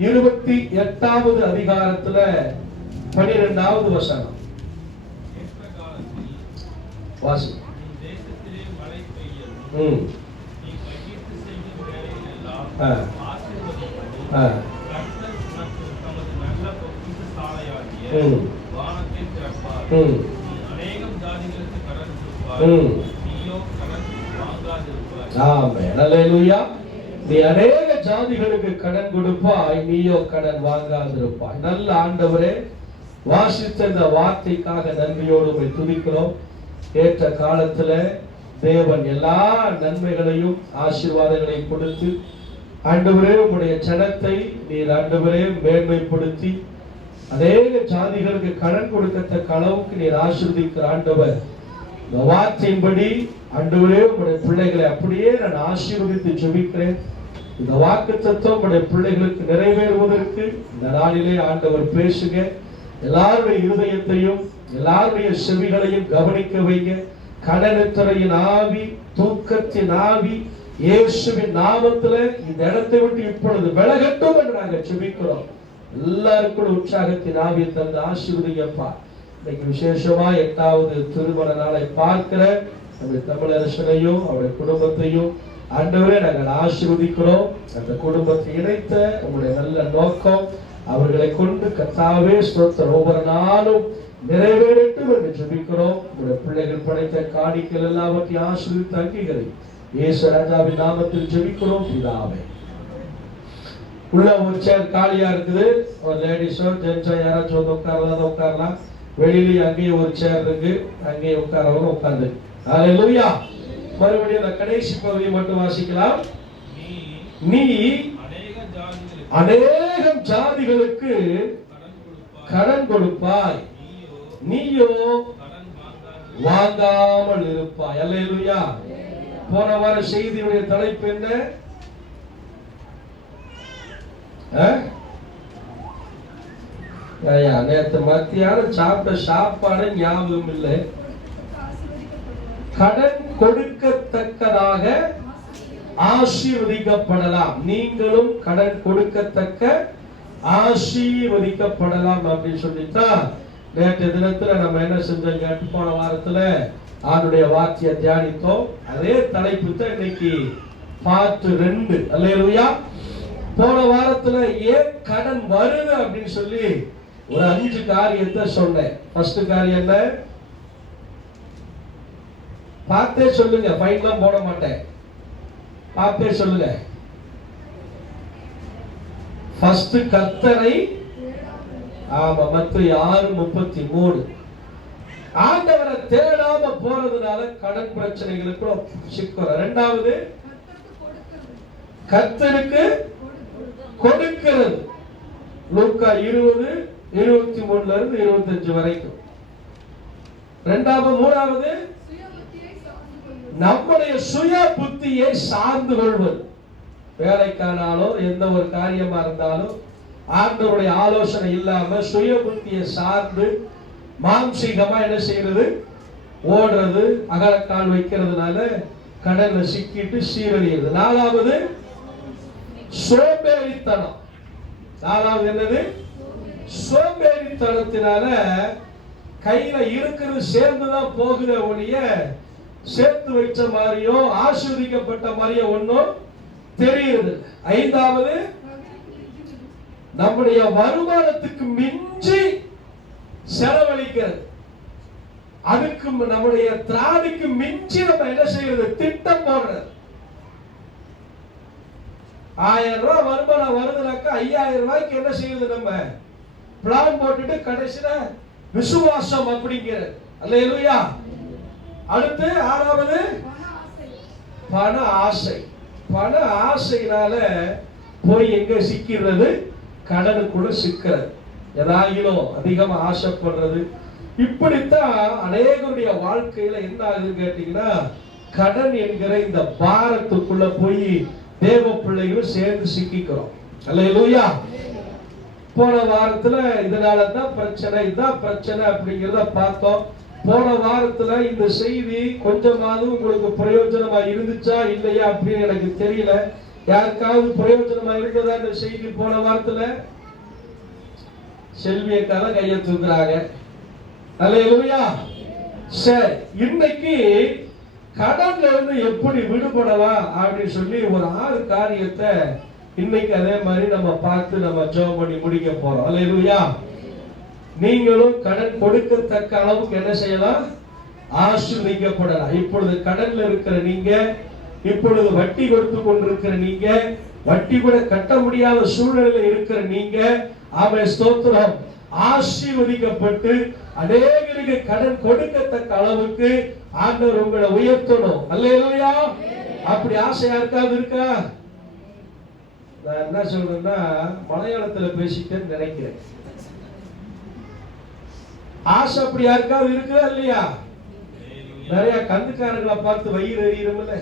28வது அதிகாரத்துல 12வது வசனம் வாசி. நீ அநேக ஜாதிகளுக்கு கடன் கொடுப்பாய், நீயோ கடன் வாங்காதிருப்பாய். நல்ல ஆண்டவரே, வாசித்த இந்த வார்த்தைக்காக நன்றியோடு துதிக்கிறோம். ஏற்ற காலத்துல தேவன் எல்லா நன்மைகளையும் ஆசீர்வாதங்களையும் கொடுத்து ஆண்டவரே உம்முடைய ஜனத்தை நீர் ஆண்டவரே மேன்மைப்படுத்தி அநேக ஜாதிகளுக்கு கடன் கொடுக்கத்தக்க அளவுக்கு நீர் ஆசீர்வதிக்கிற ஆண்டவர், இந்த வார்த்தையின்படி ஆண்டவரே உம்முடைய பிள்ளைகளை அப்படியே நான் ஆசீர்வதித்து ஜெபிக்கிறேன். இந்த வாக்குத்தத்தம் உம்முடைய பிள்ளைகளுக்கு நிறைவேறுவதற்கு இந்த நாளிலே ஆண்டவர் பேசுங்க. எல்லாருடைய இருதயத்தையும் எல்லாருடைய செவிகளையும் கவனிக்க வைங்க. கடனத்துறையின் ஆவி, தூக்கத்தின் ஆவி இயேசுவின் நாமத்துல இந்த இடத்தை விட்டு இப்பொழுது விலகட்டும் என்று நாங்கள் ஜெபிக்கிறோம். எல்லாருக்கும் உற்சாகத்தின் ஆவி தந்து ஆசீர்வதிங்கப்பா. இன்னைக்கு விசேஷமா 8வது திருமண நாளை பார்க்கிற நம்முடைய தமிழரசனையும் அவருடைய குடும்பத்தையும் ஆண்டவரே நாங்கள் ஆசீர்வதிக்கிறோம். அந்த குடும்பத்தை இணைத்த உங்களுடைய நல்ல நோக்கம் அவர்களை கொண்டு கர்த்தாவே ஸ்தோத்திரம் ஒவ்வொரு நாளும் நிறைவேறட்டும் என்று ஜெபிக்கிறோம். உங்களுடைய பிள்ளைகள் படைத்த காணிக்கைகள் எல்லாவற்றையும் ஆசீர்வதித்து அங்கீகரி. இயேசு ராஜாவின் நாமத்தில் ஜெபிக்கிறோம் பிதாவே. உள்ள ஒரு சேர் காலியா இருக்குது. ஒரு லேடிஸோ ஜென்ஸோ யாராச்சும் வந்து உட்காரலாம் உட்காரலாம். வெளியிலேயே அங்கேயே ஒரு சேர் இருக்கு, அங்கேயே உட்காரவங்க உட்கார்ந்து. ஹல்லேலூயா. மறுபடியும் அந்த கடைசி பகுதியை மட்டும் வாசிக்கலாம். நீ அநேகம் ஜாதிகளுக்கு கடன் கொடுப்பாய், நீயோ வாங்காமல் இருப்பாய். அல்லேலூயா. போன வார செய்தியுடைய தலைப்பு என்ன? நேற்று மத்தியானம் சாப்பிட்ட சாப்பாடு ஞாபகம் இல்லை. கடன் கொடுக்கத்தக்கதாக ஆசீர்வதிக்கப்படலாம். நீங்களும் கடன் கொடுக்கத்தக்க ஆசீர்வதிக்கப்படலாம் அப்படின்னு சொல்லித்தான் நேற்று தினத்துல நம்ம என்ன செஞ்சோம்? போன வாரத்துல ஆண்டுடைய வார்த்தையை தியானித்தோம். அதே தலைப்பு தான் இன்னைக்கு பார்ட் 2. அல்லேலூயா. போன வாரத்துல ஏன் கடன் வருது அப்படின்னு சொல்லி ஒரு 5 காரியத்தை சொன்னேன். ஃபர்ஸ்ட் காரியம் என்ன? பார்த்தே சொல்லுங்க, ஃபைன்லாம் போட மாட்டேன். பார்த்தே சொல்லுங்க. ஃபர்ஸ்ட் கர்த்தரை, ஆமா, மத்தேயு 6:33. ஆண்டவரை தேடாம போறதுனால கடன் பிரச்சனைகளுக்கு சிக்கிறோம். இரண்டாவது கர்த்தருக்கு கொடுக்கிறது. லூக்கா 20:23-25 வரைக்கும். மூணாவது நம்முடைய சுய புத்தியை சார்ந்து கொள்வது. வேலைக்கானாலும் எந்த ஒரு காரியமா இருந்தாலும் ஆண்டவருடைய ஆலோசனை இல்லாம சுய புத்தியை சார்ந்து மாம்சீகமா என்ன செய்யறது? ஓடுறது, அகலக்கால் வைக்கிறதுனால கடல்ல சிக்கிட்டு சீரழியது. நாலாவது சோம்பேறித்தனம். நாலாவது என்னது? சோம்பேறித்தனத்தினால கையில இருக்கிறது சேர்ந்துதான் போகுத ஒழிய சேர்த்து வச்ச மாதிரியோ ஆசீர்வதிக்கப்பட்ட மாதிரியோ ஒன்னும் தெரியுது. ஐந்தாவது நம்முடைய வருமானத்துக்கு மிஞ்சி செலவழிக்கிறது. அதுக்கு நம்முடைய திராணிக்கு மிஞ்சி நம்ம என்ன செய்யறது? திட்டம் போடுறது. 1000 ரூபாய் வருமானம் வருதுனாக்கா 5000 ரூபாய்க்கு என்ன செய்யுது? நம்ம பிளான் போட்டுட்டு கடைசியில விசுவாசம் அப்படிங்கிறது. அல்லேலூயா. அடுத்து 6வது பண ஆசை. பண ஆசையினால போய் எங்க சிக்கிறது? கடனுக்குள்ள சிக்கிறது. ஏதாயிலும் அதிகமா ஆசைப்படுறது. இப்படித்தான் அநேகருடைய வாழ்க்கையில என்ன ஆகுதுன்னு கேட்டீங்கன்னா, கடன் என்கிற இந்த பாரத்துக்குள்ள போய் தேவ பிள்ளைகளும் சேர்ந்து சிக்கிக்கிறோம். அல்லேலூயா. போன வாரத்துல இதனாலதான் பிரச்சனை, இதான் பிரச்சனை அப்படிங்கிறத பார்த்தோம். போன வாரத்துல இந்த செய்தி கொஞ்சமாவது உங்களுக்கு பிரயோஜனமா இருந்துச்சா இல்லையா அப்படின்னு எனக்கு தெரியல. யாருக்காவது பிரயோஜனமா இருந்ததா இந்த செய்தி? போன வாரத்துல செல்வியக்காக கையை தூக்குறாங்க. அல்லேலூயா. சரி, இன்னைக்கு கடன்ல இருந்து எப்படி விடுபடலாம் அப்படின்னு சொல்லி ஒரு 6 காரியத்தை இன்னைக்கு அதே மாதிரி நம்ம பார்த்து நம்ம ஜெபம் பண்ணி முடிக்க போறோம். அல்லேலூயா. நீங்களும் கடன் கொடுக்கத்தக்க அளவுக்கு என்ன செய்யலாம்? ஆசீர்வதிக்கப்படலாம். இப்பொழுது கடன்ல இருக்கிற நீங்க, இப்பொழுது வட்டி கொடுத்து கொண்டிருக்கிற நீங்க, வட்டி கூட கட்ட முடியாத சூழ்நிலையில் இருக்கிற நீங்க, ஆமென், ஸ்தோத்திரம், ஆசீர்வதிக்கப்பட்டு அநேகருக்கு கடன் கொடுக்கத்தக்க அளவுக்கு ஆண்டவர் உங்களை உயர்த்தணும். அல்லேலூயா. அப்படி ஆசை யாருக்காவது இருக்கா? நான் என்ன சொல்றேன்னா, மலையாளத்துல பேசிட்டேன்னு நினைக்கிறேன். ஆசை அப்படி யாருக்காவது இருக்குதா இல்லையா? நிறைய கந்துக்காரங்களை பார்த்து வயிறு எறிகிறோம்ல,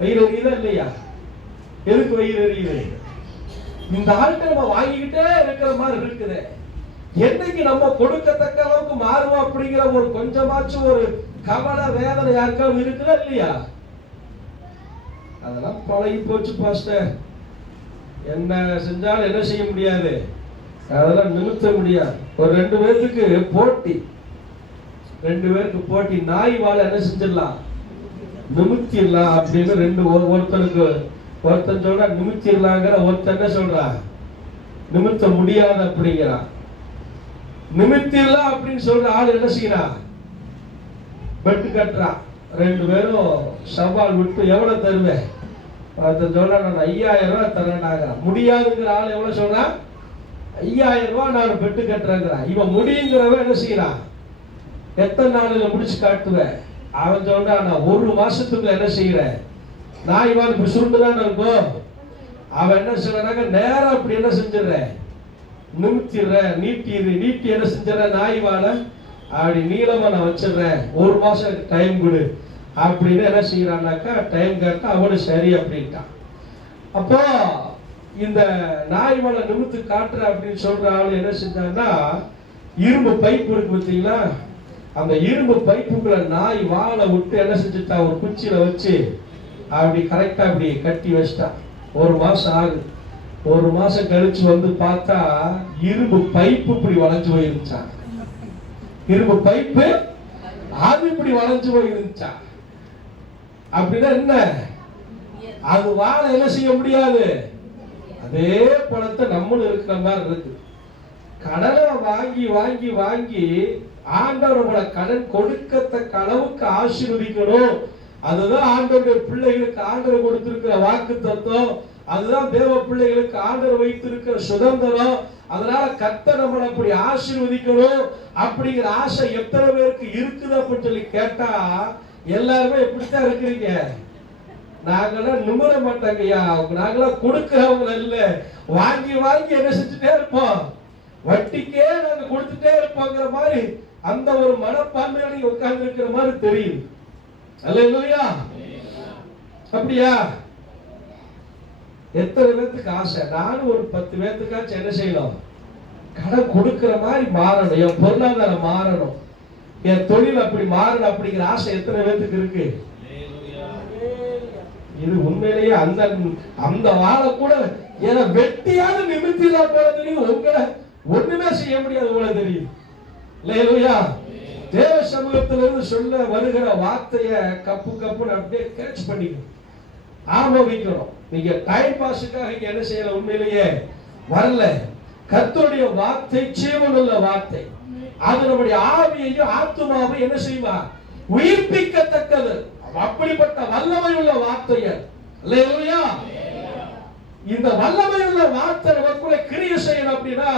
வயிறு எறியுதா இல்லையா? எதுக்கு வயிறு எறியுது? இந்த ஆள்கிட்ட நம்ம வாங்கிக்கிட்டே இருக்கிற மாதிரி இருக்குது. என்னைக்கு நம்ம கொடுக்கத்தக்க அளவுக்கு மாறுவோம் அப்படிங்கிற ஒரு கொஞ்சமாச்சும் ஒரு கவலை வேதனை யாருக்காவது இருக்குதா இல்லையா? அதெல்லாம் பழகி போச்சு பாஸ்டர். என்ன செஞ்சாலும் என்ன செய்ய முடியாது, அதெல்லாம் நிறுத்த முடியாது. ஒரு 2 பேருக்கு போட்டி, 2 பேருக்கு போட்டி. நாய் வாழ என்ன செஞ்சிடலாம்? நிமித்திடலாம் அப்படின்னு ஒருத்தனுக்கு ஒருத்தன் சொல்றா நிமித்திடலாங்கிற, ஒருத்தன் என்ன சொல்றா நிமித்த முடியாது அப்படிங்கிறான். நிமித்திடலாம் அப்படின்னு சொல்ற ஆள் என்ன செய்யறான்? பெட்டு கட்டுறான். 2 பேரும் சவால் விட்டு எவ்வளவு தருவேன்? ஒருத்தன் சொல்ற நான் 5000 ரூபாய் தரேன். முடியாதுங்கிற ஆள் எவ்வளவு சொல்றான்? 5000 ரூபாய் நான் பெட்டு கட்டுறேங்கிறான். இவன் முடியுங்கிறவன் என்ன செய்யறான்? எத்தனை நாளில் முடிச்சு காட்டுவேன்? அவன் சொல்றான் நான் 1 மாசத்துக்குள்ள என்ன செய்யறேன்? நாய் வாழ் இப்ப சுருண்டுதான் இருக்கும். அவன் என்ன சொல்றாங்க, நேரம் அப்படி என்ன செஞ்சிடறேன்? நிமித்திடுற, நீட்டி என்ன செஞ்சிடற? நாய் வாழ அப்படி நீளமா நான் வச்சிடுறேன், 1 மாசம் டைம் கொடு அப்படின்னு என்ன செய்யறான்னாக்கா டைம் கேட்டா அவனு சரி அப்படின்ட்டான். அப்போ இந்த நாய் வாழை நிமித்து காட்டுற அப்படின்னு சொல்ற ஆளு என்ன செஞ்சான்னா, இரும்பு பைப் இருக்கு பார்த்தீங்களா, அந்த இரும்பு பைப்புக்குள்ள நாய் வாழை விட்டு என்ன செஞ்சுட்டா, ஒரு குச்சியில வச்சு அப்படி கரெக்டா அப்படி கட்டி வச்சிட்டான். 1 மாசம் ஆகுது. 1 மாசம் கழிச்சு வந்து பார்த்தா இரும்பு பைப்பு இப்படி வளைஞ்சு போயிருந்துச்சான். இரும்பு பைப்பு அது இப்படி வளைஞ்சு போயிருந்துச்சான். அப்படின்னா என்ன? அது வாழை என்ன செய்ய முடியாது. அதே பணத்தை நம்மளும் இருக்கிற மாதிரி இருக்கு. கடனை வாங்கி வாங்கி வாங்கி ஆண்டவரோட கடன் கொடுக்கத்தக்க அளவுக்கு ஆசீர்வதிக்கணும். அதுதான் ஆண்டவருடைய பிள்ளைகளுக்கு ஆண்டவர் கொடுத்திருக்கிற வாக்கு தத்துவம். அதுதான் தேவ பிள்ளைகளுக்கு ஆண்டவர் வைத்திருக்கிற சுதந்திரம். அதனால கர்த்தர் நம்மளை அப்படி ஆசீர்வதிக்கணும் அப்படிங்கிற ஆசை எத்தனை பேருக்கு இருக்குது அப்படின்னு சொல்லி கேட்டா எல்லாருமே எப்படித்தான் இருக்கிறீங்க? நாங்களாம் நிமிர மாட்டாங்கய்யா, நாங்களாம் கொடுக்கிறவங்க இல்ல, வாங்கி வாங்கி என்ன செஞ்சுட்டே இருப்போம், வட்டிக்கே நாங்க கொடுத்துட்டே இருப்போங்கிற மாதிரி அந்த ஒரு மனப்பான்மையில உட்கார்ந்து இருக்கிற மாதிரி தெரியுது. அல்லேலூயா. அப்படியா? எத்தனை பேத்துக்கு ஆசை? நானும் ஒரு 10 பேத்துக்காச்சும் என்ன செய்யணும், கடன் கொடுக்கிற மாதிரி மாறணும், என் பொருளாதாரம் மாறணும், என் தொழில் அப்படி மாறணும் அப்படிங்கிற ஆசை எத்தனை பேத்துக்கு இருக்கு? இது உண்மையிலேயே அந்த அந்த வாழை கூட ஏன்னா வெட்டியான நிமித்திலா போல தெரியும், உங்களை ஒண்ணுமே செய்ய முடியாது போல தெரியும். அல்லேலூயா. தேவ சமூகத்திலிருந்து சொல்ல வருகிற வார்த்தையை கப்பு கப்புன்னு அப்படியே கேட்ச் பண்ணிக்கணும், ஆமோதிக்கணும். நீங்க டைம் பாஸுக்காக இங்க என்ன செய்யல, உண்மையிலேயே வரல. கர்த்தருடைய வார்த்தை ஜீவனுள்ள வார்த்தை. அது நம்முடைய ஆவியையும் ஆத்துமாவையும் என்ன செய்வா, உயிர்ப்பிக்கத்தக்கது. அப்படிப்பட்ட வல்லமை உள்ள வார்த்தைகள். அல்லேலூயா. இந்த வல்லமை உள்ள வார்த்தை நமக்குள்ள கிரியை செய்யணும். அப்படின்னா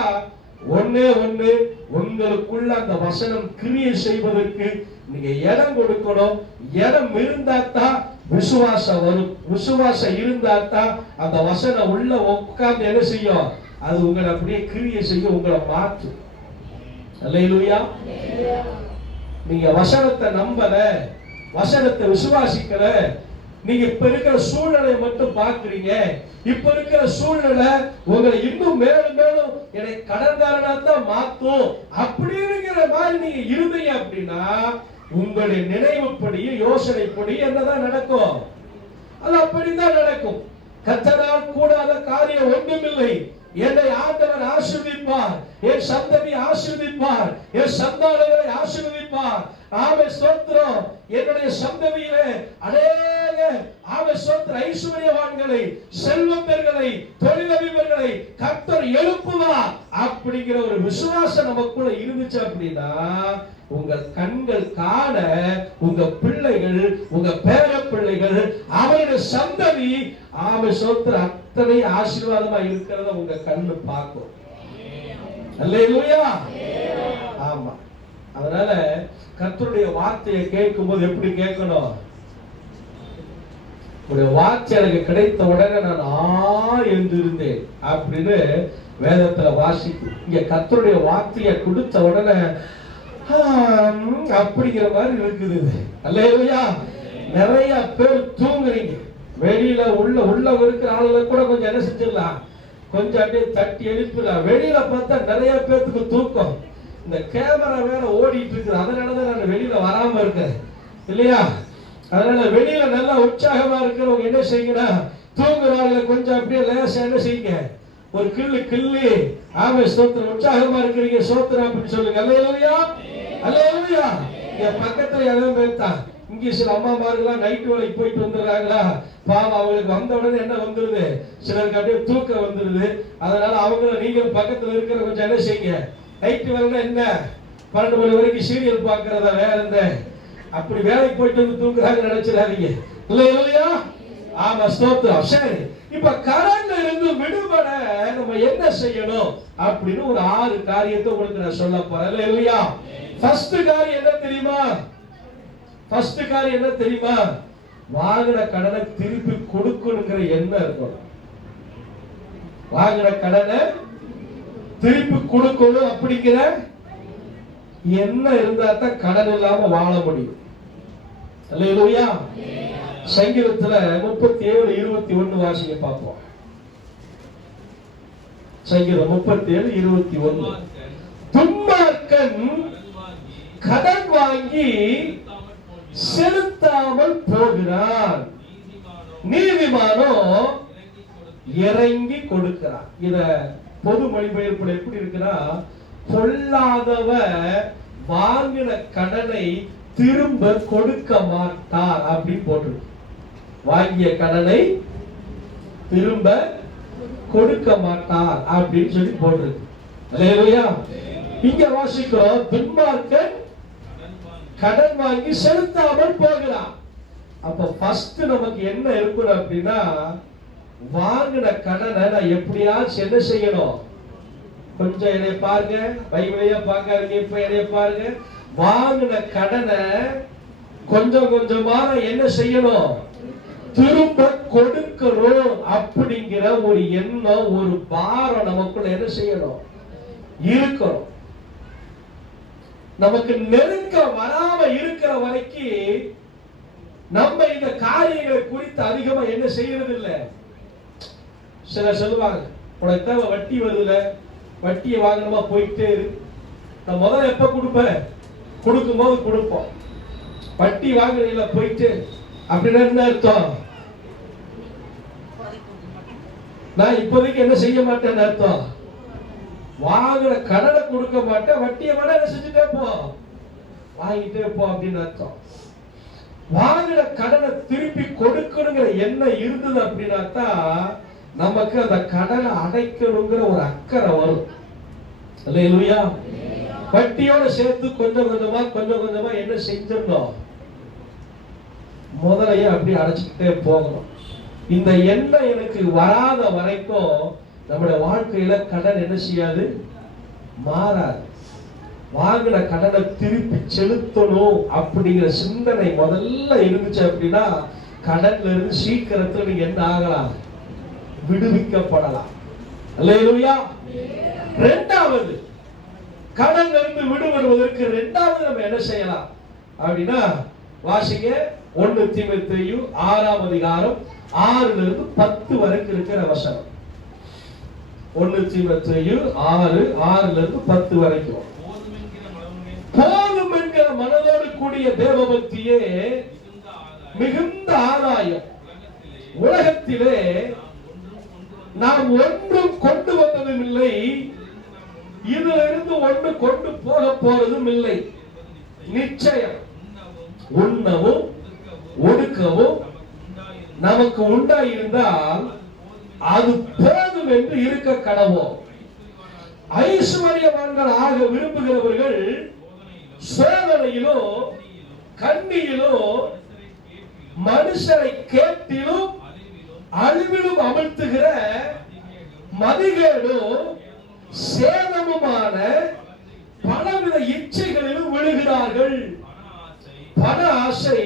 ஒண்ணே ஒண்ணு, உங்களுக்குள்ள அந்த வசனம் கிரியை செய்வதற்கு நீங்க இடம் கொடுக்கணும். இடம் இருந்தாத்தான் விசுவாசம் வரும். விசுவாசம் இருந்தாத்தான் அந்த வசனம் உள்ள உட்கார்ந்து என்ன செய்யும், அது உங்களை அப்படியே கிரியை செய்ய, உங்களை மாற்றும். அல்லேலூயா. நீங்க வசனத்தை நம்பல, வசனத்தை விசுவாசிக்கல, நீங்க இப்ப இருக்கிற சூழ்நிலையை மட்டும் பாக்குறீங்க. இப்ப இருக்கிற சூழ்நிலை உங்களை இன்னும் மேலும் மேலும் என்னை கடன்காரனா தான் மாத்தும் அப்படிங்கிற மாதிரி நீங்க இருந்தீங்க அப்படின்னா உங்களுடைய நினைவுப்படி யோசனைப்படி என்னதான் நடக்கும்? அது அப்படித்தான் நடக்கும். கர்த்தரால் கூடாத காரியம் ஒன்றுமில்லை. என்னை ஆண்டவர் ஆசீர்வதிப்பார், என் சந்ததி ஆசீர்வதிப்பார், என் சந்தானங்களை ஆசீர்வதிப்பார். ஆமென், ஸ்தோத்திரம். என்னுடைய சந்ததியிலே அநேக ஆமென் ஸ்தோத்திரம் ஐஸ்வர்யவான்களை, செல்வந்தர்களை, தொழிலதிபர்களை கர்த்தர் எழுப்புவார் அப்படிங்கிற ஒரு விசுவாசம் நமக்குள்ள இருந்துச்சு அப்படின்னா, உங்கள் கண்கள் காண உங்க பிள்ளைகள், உங்க பேர பிள்ளைகள், அவருடைய சந்ததி ஆமென் ஸ்தோத்திரம் அத்தனை ஆசீர்வாதமா இருக்கிறத உங்க கண்ணு பார்க்கும். அல்லேலூயா. ஆமா. அதனால கர்த்தருடைய வார்த்தையை கேட்கும் போது எப்படி கேட்கணும்? ஒரு வார்த்தை எனக்கு கிடைத்த உடனே நான் எழுந்திருந்தேன் அப்படின்னு வேதத்துல வாசிக்கும். இங்க கர்த்தருடைய வார்த்தையை கொடுத்த உடனே அப்படிங்கிற மாதிரி இருக்குது. அல்லேலூயா. நிறைய பேர் தூங்குறீங்க. வெளியில உள்ள இருக்கிற ஆளுகளை கூட கொஞ்சம் என்ன செஞ்சிடலாம், கொஞ்சம் அப்படியே தட்டி எழுப்பிடலாம். வெளியில பார்த்தா நிறைய பேருக்கு தூக்கம். இந்த கேமரா வேற ஓடிட்டு இருக்குது, அதனாலதான் நான் வெளியில வராம இருக்கேன் இல்லையா? அதனால வெளியில நல்லா உற்சாகமா இருக்கிறவங்க என்ன செய்யுங்கன்னா, தூங்குறாங்க கொஞ்சம் அப்படியே லேசா என்ன செய்யுங்க, ஒரு கிள்ளு. ஆமென், ஸ்தோத்திரம். உற்சாகமா இருக்கிறீங்க, ஸ்தோத்திரம் அப்படின்னு சொல்லுங்க. அல்லேலூயா, அல்லேலூயா. என் பக்கத்துல எவன் பேர்த்தான் இங்க சில அம்மாமார்கள்லாம் நைட்டு வேலைக்கு போயிட்டு வந்துடுறாங்களா, பாவம் அவங்களுக்கு வந்த உடனே என்ன வந்துருது, சிலருக்கு அப்படியே தூக்கம் வந்துருது. அதனால அவங்கள நீங்க பக்கத்துல இருக்கிற கொஞ்சம் என்ன செய்யுங்க, நைட்டு வேலைன்னா என்ன 12 மணி வரைக்கும் சீரியல் பாக்குறதா வேற எந்த அப்படி வேலைக்கு போயிட்டு வந்து தூங்குறாங்க நினைச்சிடாதீங்க. இல்லையா? ஆமா, ஸ்தோத்திரம். சரி, இப்ப கடன்ல இருந்து விடுபட நம்ம என்ன செய்யணும் அப்படின்னு ஒரு 6 காரியத்தை உங்களுக்கு நான் சொல்ல போறேன். இல்லையா? ஃபர்ஸ்ட் காரியம் என்ன தெரியுமா? ஃபர்ஸ்ட் காரியம் என்ன தெரியுமா? வாங்கின கடனை திருப்பி கொடுக்கணுங்கிற எண்ணம் இருக்கும். வாங்கின கடனை திருப்பி கொடுக்கணும் அப்படிங்கிற எண்ணம் இருந்தா தான் கடன் இல்லாம வாழ முடியும். அல்லேலூயா. சங்கீதத்துல 37:21 வாசிங்க பார்ப்போம். சங்கீதம் 37:21. துன்மார்க்கன் கடன் வாங்கி செலுத்தாமல் போகிறான், நீதிமானோ இறங்கி கொடுக்கிறான். இத பொது மொழிபெயர்ப்புல எப்படி இருக்குன்னா, பொல்லாதவ வாங்கின கடனை திரும்ப கொடுக்க மாட்டார் அப்படின்னு போட்டு, வாங்கிய கடனை திரும்ப கொடுக்க மாட்டார் அப்படின்னு சொல்லி போட்டிருக்கு. அல்லேலூயா. இங்க வாசிக்கிறோம், துன்மார்க்கன் கடன் வாங்கி செலுத்தாமல் போகிறான். அப்ப ஃபர்ஸ்ட் நமக்கு என்ன இருக்கணும் அப்படின்னா, வாங்கின கடனை நான் எப்படியாச்சும் என்ன செய்யணும், கொஞ்சம் என்னைய பாருங்க, பைபிளையே பார்க்காதீங்க, இப்ப என்னைய பாருங்க. வாங்கின கடனை கொஞ்சம் கொஞ்சமா என்ன செய்யணும், திரும்ப கொடுக்கணும் அப்படிங்கிற ஒரு எண்ணம், ஒரு பாரம் நமக்குள்ள என்ன செய்யணும், இருக்கணும். நமக்கு நெருக்க வராம இருக்கிற வரைக்கும் நம்ம இந்த காரியங்களை குறித்து அதிகமா என்ன செய்யறது இல்ல. சிலர் சொல்லுவாங்க, உனக்கு தேவை வட்டி வருதுல, வட்டியை வாங்கணுமா போயிட்டே இரு. நான் முதல்ல எப்ப கொடுப்பேன், கொடுக்கும் போது கொடுப்போம். வட்டி வாங்குறீங்களா போயிட்டு அப்படின்னா என்ன அர்த்தம், நான் இப்போதைக்கு என்ன செய்ய மாட்டேன்னு அர்த்தம். வாங்குற கடனை கொடுக்க மாட்டேன், வட்டியை வேணா என்ன செஞ்சுட்டே போ, வாங்கிட்டே போ அப்படின்னு அர்த்தம். வாங்குற கடனை திருப்பி கொடுக்கணுங்கிற எண்ணம் இருந்தது அப்படின்னா தான் நமக்கு அந்த கடனை அடைக்கணுங்கிற ஒரு அக்கறை வரும். அல்லேலூயா. வட்டியோட சேர்த்து கொஞ்சம் கொஞ்சமா என்ன செஞ்சிடணும், முதலையே அப்படி அடைச்சுக்கிட்டே போகணும். இந்த எண்ணம் எனக்கு வராத வரைக்கும் நம்முடைய வாழ்க்கையில கடன் என்ன செய்யாது, மாறாது. வாங்கின கடனை திருப்பி செலுத்தணும் அப்படிங்கிற சிந்தனை முதல்ல இருந்துச்சு அப்படின்னா, கடன்ல இருந்து சீக்கிரத்துல நீங்க என்ன ஆகலாம், விடுவிக்கப்படலாம். அல்லேலூயா. இரண்டாவது, கடன்ல இருந்து விடுபடுவதற்கு இரண்டாவது நம்ம என்ன செய்யலாம் அப்படின்னா, வாசிங்க 1 தீமோத்தேயு 6ஆம் அதிகாரம் 6-10 வரைக்கும் இருக்கிற வசனம். 1 தீமோத்தேயு 6:6-10 வரைக்கும். போதும் என்கிற மனதோடு கூடிய தேவபக்தியே மிகுந்த ஆதாயம். உலகத்திலே நாம் ஒன்றும் கொண்டு வந்ததும் இல்லை, இதிலிருந்து ஒன்று கொண்டு போக போறதும் இல்லை. நிச்சயம் உண்ணவும் ஒடுக்கவும் நமக்கு உண்டாயிருந்தால் அது போதும் என்று இருக்க கடவோம். ஐஸ்வர்யவான்கள் ஆக விரும்புகிறவர்கள் சோதனையிலோ கண்ணியிலோ மனுஷரை கேட்டிலும் அழிவிலும் அமர்த்துகிற மதிகேடும் சேதமுமான பலவித இச்சைகளிலும் விழுகிறார்கள். பண ஆசை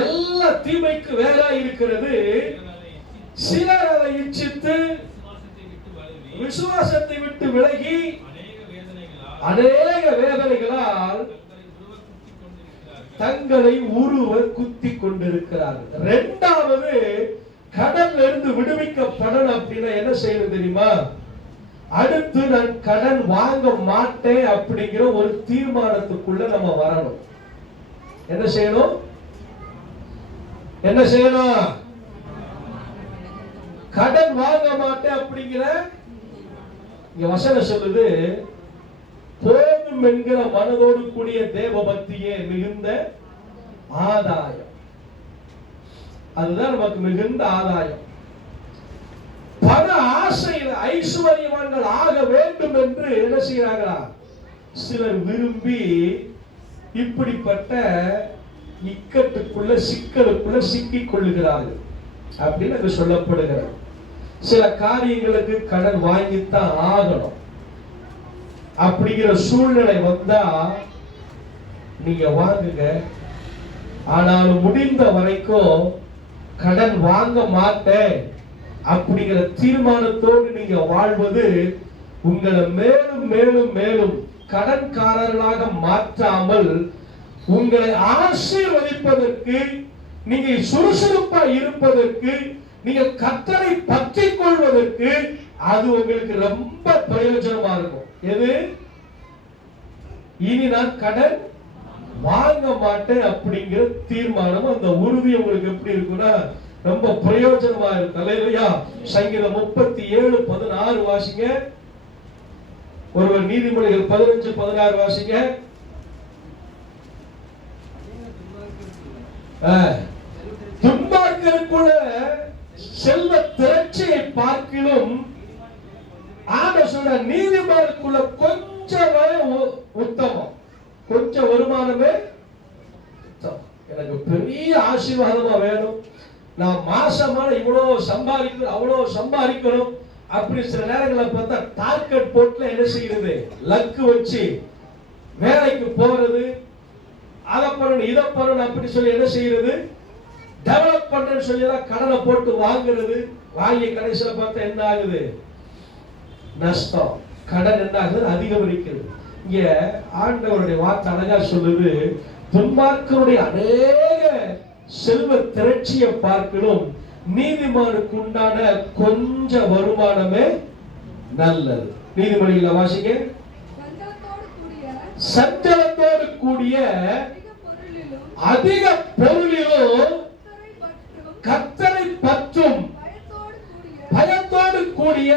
எல்லா தீமைக்கு வேறா இருக்கிறது. சிலர் அதை இச்சித்து விசுவாசத்தை விட்டு விலகி அநேக வேதனைகளால் தங்களை உருவ குத்தி கொண்டிருக்கிறார்கள். இரண்டாவது, கடன்ல இருந்து விடுவிக்கப்படணும் அப்படின்னா என்ன செய்யணும் தெரியுமா? அடுத்து நான் கடன் வாங்க மாட்டேன் அப்படிங்கிற ஒரு தீர்மானத்துக்குள்ள நம்ம வரணும். என்ன செய்யணும்? என்ன செய்யணும்? கடன் வாங்க மாட்டேன் அப்படிங்கிற இங்க வசனம் சொல்லுது, போதும் என்கிற மனதோடு கூடிய தேவ பக்தியே மிகுந்த ஆதாயம். அதுதான் நமக்கு மிகுந்த ஆதாயம். பண ஆசையில் ஐஸ்வர்யவான்கள் ஆக வேண்டும் என்று என்ன செய்கிறார்களா? சிலர் விரும்பி இப்படிப்பட்ட இக்கட்டுக்குள்ள சிக்கலுக்குள்ள சிக்கிக் கொள்ளுகிறார்கள் அப்படின்னு அங்க சொல்லப்படுகிறது. சில காரியங்களுக்கு கடன் வாங்கித்தான் ஆகணும் அப்படிங்கிற சூழ்நிலை வந்தா நீங்க வாங்குங்க. ஆனாலும் முடிந்த வரைக்கும் கடன் வாங்க மாட்டேன் அப்படிங்கிற தீர்மானத்தோடு நீங்க வாழ்வது உங்களை மேலும் மேலும் மேலும் கடன்காரர்களாக மாற்றாமல் உங்களை ஆசீர்வதிப்பதற்கு, நீங்க சுறுசுறுப்பா இருப்பதற்கு, நீங்க கர்த்தரை பற்றிக் கொள்வதற்கு அது உங்களுக்கு ரொம்ப பிரயோஜனமா இருக்கும். எது? இனி நான் கடன் வாங்க மாட்டேன் அப்படிங்கிற தீர்மானம், அந்த உறுதி உங்களுக்கு எப்படி இருக்குன்னா ரொம்ப பிரயோஜனமா இருக்கு. அல்லேலூயா. சங்கீதம் 37:16 வாசிங்க. ஒருவர் நீதிமொழிகள் 15:16 வாசிங்க. துன்மார்க்கருக்குள்ள செல்வ திரட்சியை பார்க்கிலும் நீதிமானுக்குள்ள கொஞ்சம் உத்தமம். கொஞ்சம் வருமானமே எனக்கு பெரிய ஆசீர்வாதமா வேணும், நான் மாசமான இவ்வளவு சம்பாதிக்கணும் அவ்வளவு சம்பாதிக்கணும் அப்படி சில நேரங்களில் பார்த்தா டார்கெட் போட்டுல என்ன செய்யறது, லக்கு வச்சு வேலைக்கு போறது, அதை பண்ணணும் இதை பண்ணணும் அப்படி சொல்லி என்ன செய்யறது, டெவலப் பண்றேன்னு சொல்லி தான் கடனை போட்டு வாங்குறது. வாங்கி கடைசியில பார்த்தா என்ன ஆகுது? நஷ்டம். கடன் என்ன ஆகுது? அதிகரிக்கிறது. இங்க ஆண்டவருடைய வார்த்தை அழகா சொல்லுது, துன்மார்க்கருடைய அநேக செல்வ திரட்சியை பார்க்கணும், நீதிமானுக்கு உண்டான கொஞ்ச வருமானமே நல்லது. நீதிமொழிகளை வாசிங்க. சஞ்சலத்தோடு கூடிய அதிக பொருளிலும் கர்த்தரை பற்றும் பயத்தோடு கூடிய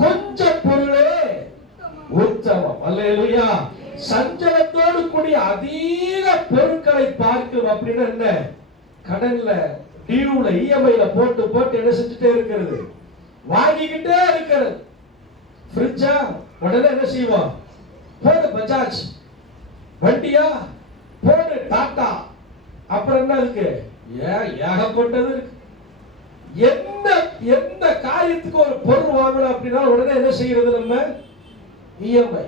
கொஞ்ச பொருளே உத்தமம். அல்லேலூயா. சஞ்சலத்தோடு கூடிய அதிக பொருட்களை பார்க்கும் அப்படின்னா என்ன? கடன்ல டியூல இஎம்ஐல போட்டு போட்டு என்ன செஞ்சுட்டே இருக்கிறது, வாங்கிக்கிட்டே இருக்கிறது. ஃப்ரிட்ஜா உடனே என்ன செய்வோம், போடு பஜாஜ், வண்டியா போடு டாடா, அப்புறம் என்ன இருக்கு, ஏகப்பட்டது இருக்கு. எந்த காரியத்துக்கு ஒரு பொருள் வாங்கணும் அப்படின்னா உடனே என்ன செய்யறது, நம்ம இஎம்ஐ.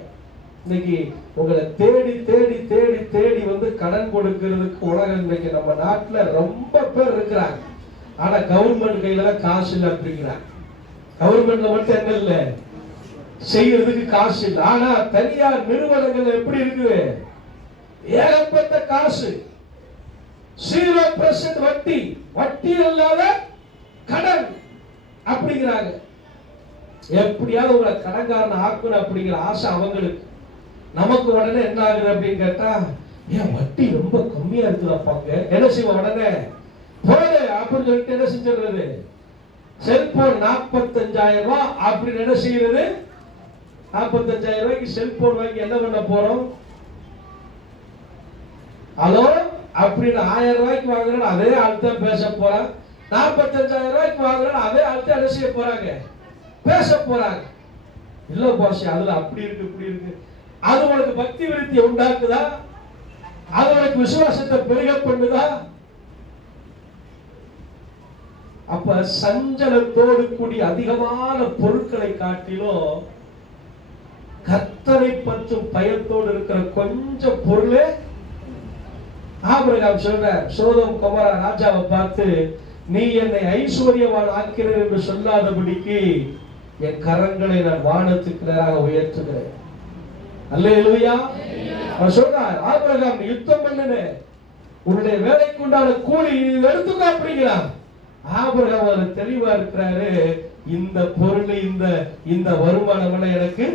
இன்னைக்கு உங்களை தேடி தேடி தேடி தேடி வந்து கடன் கொடுக்கிறதுக்கு உலகம் இன்னைக்கு நம்ம நாட்டுல ரொம்ப பேர் இருக்கிறாங்க. ஆனா கவர்மெண்ட் கையில காசு இல்லை அப்படிங்கிறாங்க. கவர்மெண்ட்ல மட்டும் என்ன இல்லை, செய்யறதுக்கு காசு இல்லை. ஆனா தனியார் நிறுவனங்கள் எப்படி இருக்குது, ஏகப்பட்ட காசு, 0% வட்டி, வட்டி இல்லாத கடன் அப்படிங்கிறாங்க. எப்படியாவது உங்களை கடன்காரன் ஆக்கணும் அப்படிங்கிற ஆசை அவங்களுக்கு. நமக்கு உடனே என்ன ஆகுது அப்படின்னு கேட்டா, ஏன் வட்டி ரொம்ப கம்மியா இருக்குதாப்பாங்க, என்ன செய்வோம், உடனே போடு அப்படின்னு சொல்லிட்டு என்ன செஞ்சிடுறது, செல்போன் 45,000 ரூபாய் அப்படின்னு என்ன செய்யறது? 45,000 ரூபாய்க்கு செல்போன் வாங்கி என்ன பண்ண போறோம்? ஹலோ அப்படின்னு 1000 ரூபாய்க்கு வாங்குறேன் அதே ஆள் தான் பேச போறான். 45,000 ரூபாய்க்கு வாங்குறேன் அதே ஆள் தான் என்ன செய்ய போறாங்க? பேச போறாங்க. இல்ல பாஷா, அதுல அப்படி இருக்கு இப்படி இருக்கு. அது உனக்கு பக்தி விருத்தியை உண்டாக்குதா? அது உனக்கு விசுவாசத்தை பெருக பண்ணுதா? அப்ப சஞ்சலத்தோடு கூடிய அதிகமான பொருட்களை காட்டிலும் கர்த்தரை பற்றும் பயத்தோடு இருக்கிற கொஞ்சம் பொருளே. ஆபிரகாம் சொல்ற, சோதோம் கொமோரா ராஜாவை பார்த்து, நீ என்னை ஐஸ்வர்யவான் ஆக்கிறேன் என்று சொல்லாதபடிக்கு என் கரங்களை நான் வானத்துக்கு நேராக உயர்த்துகிறேன். அல்லேலூயா. அவர் சொல்றார், ஆபிரகாம் யுத்தம் பண்ணுன, உன்னுடைய வேலைக்கு உண்டான கூலி எடுத்துக்க அப்படிங்கிறான். ஆபிரகாம் அவர் தெளிவா இருக்கிறாரு, இந்த பொருள் இந்த வருமானம் எனக்கு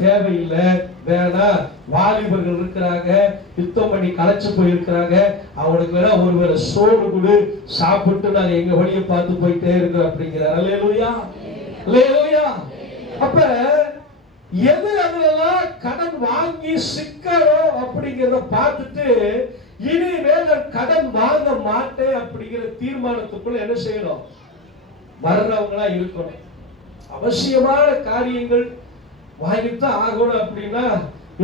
தேவையில்லை, வேணா. வாலிபர்கள் இருக்கிறாங்க, யுத்தம் பண்ணி களைச்சு போயிருக்கிறாங்க, அவனுக்கு வேணா ஒருவேளை சோறு கொடு, சாப்பிட்டு நாங்க எங்க வழியை பார்த்து போயிட்டே இருக்கிறோம் அப்படிங்கிறார். அல்லேலூயா, அல்லேலூயா. அப்ப எது அதெல்லாம் கடன் வாங்கி சிக்கணும் அப்படிங்கிறத பார்த்துட்டு இனிமேல் கடன் வாங்க மாட்டேன் அப்படிங்கிற தீர்மானத்துக்குள்ள என்ன செய்யணும்? வர்றவங்களா இருக்கணும். அவசியமான காரியங்கள் வாங்கித்தான் ஆகணும் அப்படின்னா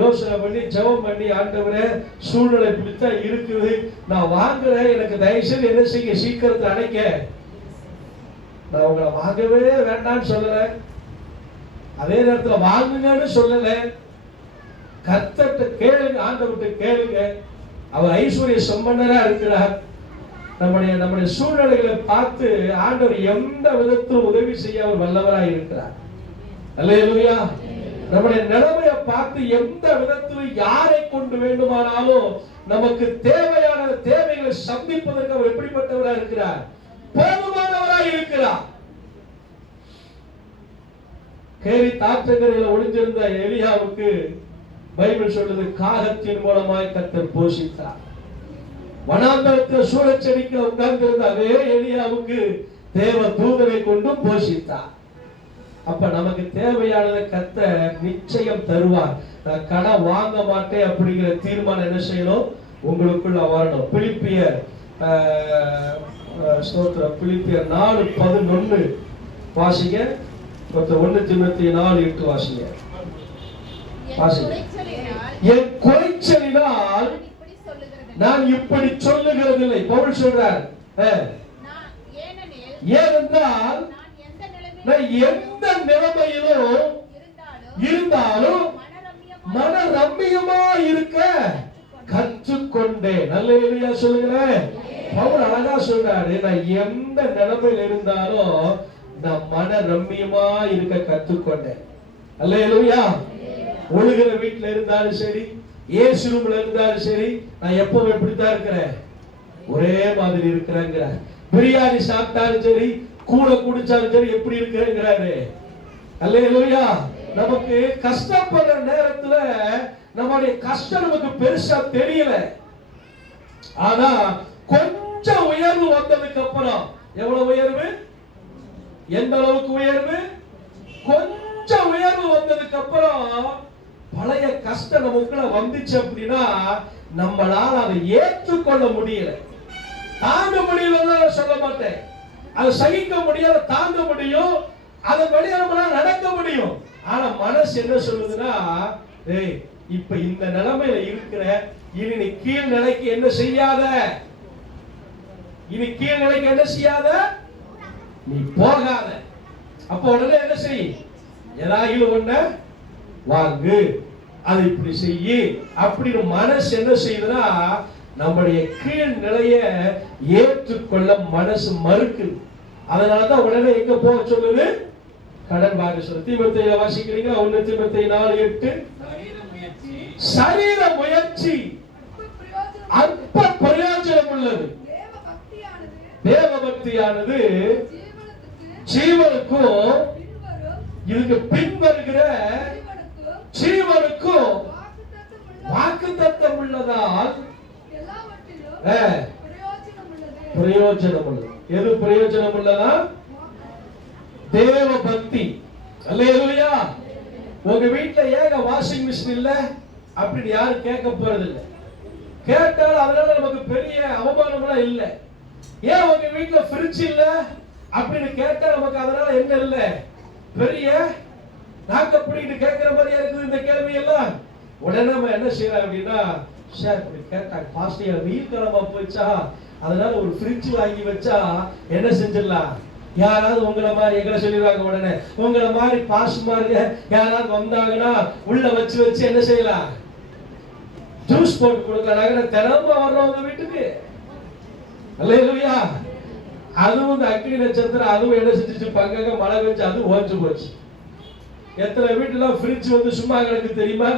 யோசனை பண்ணி ஜெபம் பண்ணி, ஆண்டவரே சூழ்நிலை இப்படித்தான் இருக்குது, நான் வாங்குறேன், எனக்கு தயவுசெய்து என்ன செய்ய சீக்கிரத்தை அடைக்க. நான் உங்களை வாங்கவே வேண்டாம்னு சொல்லல, அதே நேரத்தில் வாங்குங்கன்னு சொல்லல. கர்த்தர்ட்ட கேளுங்க, ஆண்டவர்கிட்ட கேளுங்க. அவர் ஐஸ்வர்ய சம்பன்னரா இருக்கிறார். நம்முடைய சூழ்நிலைகளை பார்த்து ஆண்டவர் எந்த விதத்திலும் உதவி செய்ய அவர் வல்லவராய் இருக்கிறார். அல்லேலூயா. நம்முடைய நிலைமையை பார்த்து எந்த விதத்திலும் யாரை கொண்டு வேண்டுமானாலும் நமக்கு தேவையான தேவைகளை சந்திப்பதற்கு அவர் எப்படிப்பட்டவராக இருக்கிறார்? போதுமானவராய் இருக்கிறார். கேரி தாற்றங்கரையில் ஒளிஞ்சிருந்த எலியாவுக்கு பைபிள் சொல்லுது, காகத்தின் மூலமாய் கர்த்தர் போஷித்தார். வனாந்தரத்தில் சூழச்செடிக்கு உட்கார்ந்திருந்த அதே எலியாவுக்கு தேவ தூதரை கொண்டு போஷித்தார். அப்ப நமக்கு தேவையானதை கர்த்தர் நிச்சயம் தருவார். நான் கடன் வாங்க மாட்டேன் அப்படிங்கிற தீர்மானம் என்ன செய்யணும்? உங்களுக்குள்ள வரணும். பிலிப்பியர் 4:11 வாசிங்க. 1 தீமோத்தேயு 4:8 வாசிங்க. என் குறைச்சலினால் நான் இப்படி சொல்லுகிறதில்லை. பவுல் சொல்றார், ஏனென்றால் நான் எந்த நிலைமையிலும் இருந்தாலும் மன ரம்மியமா இருக்க கற்றுக்கொண்டேன். அல்லேலூயா சொல்லுங்களேன். பவுல் அழகா சொல்றாரு, நான் எந்த நிலைமையில் இருந்தாலும் நான் மன ரம்மியமா இருக்க கற்றுக்கொண்டேன். அல்லேலூயா. ஒழுகிற வீட்டுல இருந்தாலும் சரி, ஏசி ரூம்ல இருந்தாலும் சரி, நான் எப்பவும் எப்படித்தான் இருக்கிறேன்? ஒரே மாதிரி இருக்கிறேங்கிற. பிரியாணி சாப்பிட்டாலும் சரி, கூட குடிச்சாலும் சரி, எப்படி இருக்கிறேங்கிறாரு. அல்லேலூயா. நமக்கு கஷ்டப்படுற நேரத்துல நம்முடைய கஷ்டம் நமக்கு பெருசா தெரியல. ஆனா கொஞ்சம் உயர்வு வந்ததுக்கு அப்புறம், எவ்வளவு உயர்வு? எந்த அளவுக்கு உயர்வு? கொஞ்சம் உயர்வு வந்ததுக்கு அப்புறம் பழைய கஷ்டம் நமக்குள்ள வந்துச்சு அப்படின்னா நம்மளால அதை ஏற்றுக்கொள்ள முடியல. தாங்க முடியல சொல்ல மாட்டேன், அதை சகிக்க முடியாத தாங்க முடியும், அதை வெளியே நம்மளால நடக்க முடியும். ஆனா மனசு என்ன சொல்லுதுன்னா, ஏய் இப்ப இந்த நிலைமையில இருக்கிற, இனி நீ கீழ் நிலைக்கு என்ன செய்யாத, இனி கீழ் நிலைக்கு என்ன செய்யாத, நீ போகாத. அப்ப உடனே என்ன செய்? ஏதாவது ஒண்ண வாங்கு, அதை இப்படி செய்யி அப்படின்னு மனசு என்ன செய்யுதுன்னா நம்முடைய கீழ் நிலைய ஏற்றுக்கொள்ள மனசு மறுக்குது. அதனாலதான் உடனே எங்க போக சொல்லுது? கடன் வாங்க சொல்லுது. தீமோத்தேயுல வாசிக்கிறீங்க 1 தீமோத்தேயு 4:8. சரீர முயற்சி அற்ப பிரயோஜனம் உள்ளது, தேவ பக்தியானது ஜீவனுக்கும் இதுக்கு பின்வருகிற ஜீவனுக்கும் வாக்குத்தத்தம் உள்ளதால் பிரயோஜனம் உள்ளது. எது பிரயோஜனம் உள்ளதா? தேவ பக்தி. அல்லேலூயா. உங்க வீட்டுல ஏங்க வாஷிங் மிஷின் இல்ல அப்படின்னு யாரும் கேட்க போறது இல்லை. கேட்டால் அதனால நமக்கு பெரிய அவமானம்லாம் இல்லை. ஏன் உங்க வீட்டுல ஃப்ரிட்ஜ் இல்ல அப்படின்னு கேட்டா நமக்கு அதனால என்ன இல்ல பெரிய நாக்கப்படிட்டு கேட்கிற மாதிரியா இருக்குது இந்த கேள்வி எல்லாம். உடனே நம்ம என்ன செய்யலாம் அப்படின்னா, சார் இப்படி கேட்டாங்க பாஸ்டர் வெயில் காலமா போச்சா அதனால ஒரு ஃப்ரிட்ஜ் வாங்கி வச்சா என்ன செஞ்சிடலாம். யாராவது உங்களை மாதிரி எங்களை சொல்லிடுவாங்க. உடனே உங்களை மாதிரி பாஸ் மாதிரி யாராவது வந்தாங்கன்னா உள்ள வச்சு வச்சு என்ன செய்யலாம், ஜூஸ் போட்டு கொடுக்கலாம். தினமும் வர்றவங்க வீட்டுக்கு. அல்லேலூயா. அதுவும் இந்த அக்னி நட்சத்திரம் அதுவும் என்ன செஞ்சிச்சு, பங்கங்க மழை வச்சு அது ஓஞ்சு போச்சு. எத்தனை வீட்டுல ஃப்ரிட்ஜ் வந்து சும்மா கிடக்கு தெரியுமா?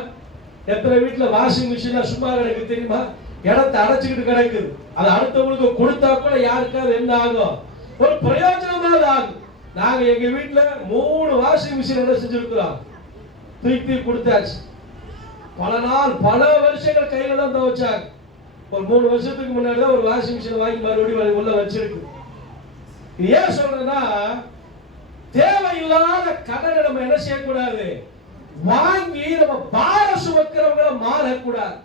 எத்தனை வீட்டுல வாஷிங் மிஷின் சும்மா கிடக்கு தெரியுமா? இடத்தை அடைச்சுக்கிட்டு கிடக்குது. அது அடுத்தவங்களுக்கு கொடுத்தா கூட யாருக்காவது என்ன ஆகும், ஒரு பிரயோஜனமாவது ஆகும். நாங்க எங்க வீட்டுல 3 வாஷிங் மிஷின் என்ன செஞ்சிருக்கிறோம், தூக்கி கொடுத்தாச்சு. பல நாள் பல வருஷங்கள் கையில தான் துவைச்சாங்க. ஒரு 3 வருஷத்துக்கு முன்னாடி தான் ஒரு வாஷிங் மிஷின் வாங்கி மறுபடியும் உள்ள வச்சிருக்கு. ஏன் சொல்றேன்னா, தேவையில்லாத கடனை நம்ம என்ன செய்யக்கூடாது, வாங்கி நம்ம பார சுமக்கிறவங்கள மாறக்கூடாது.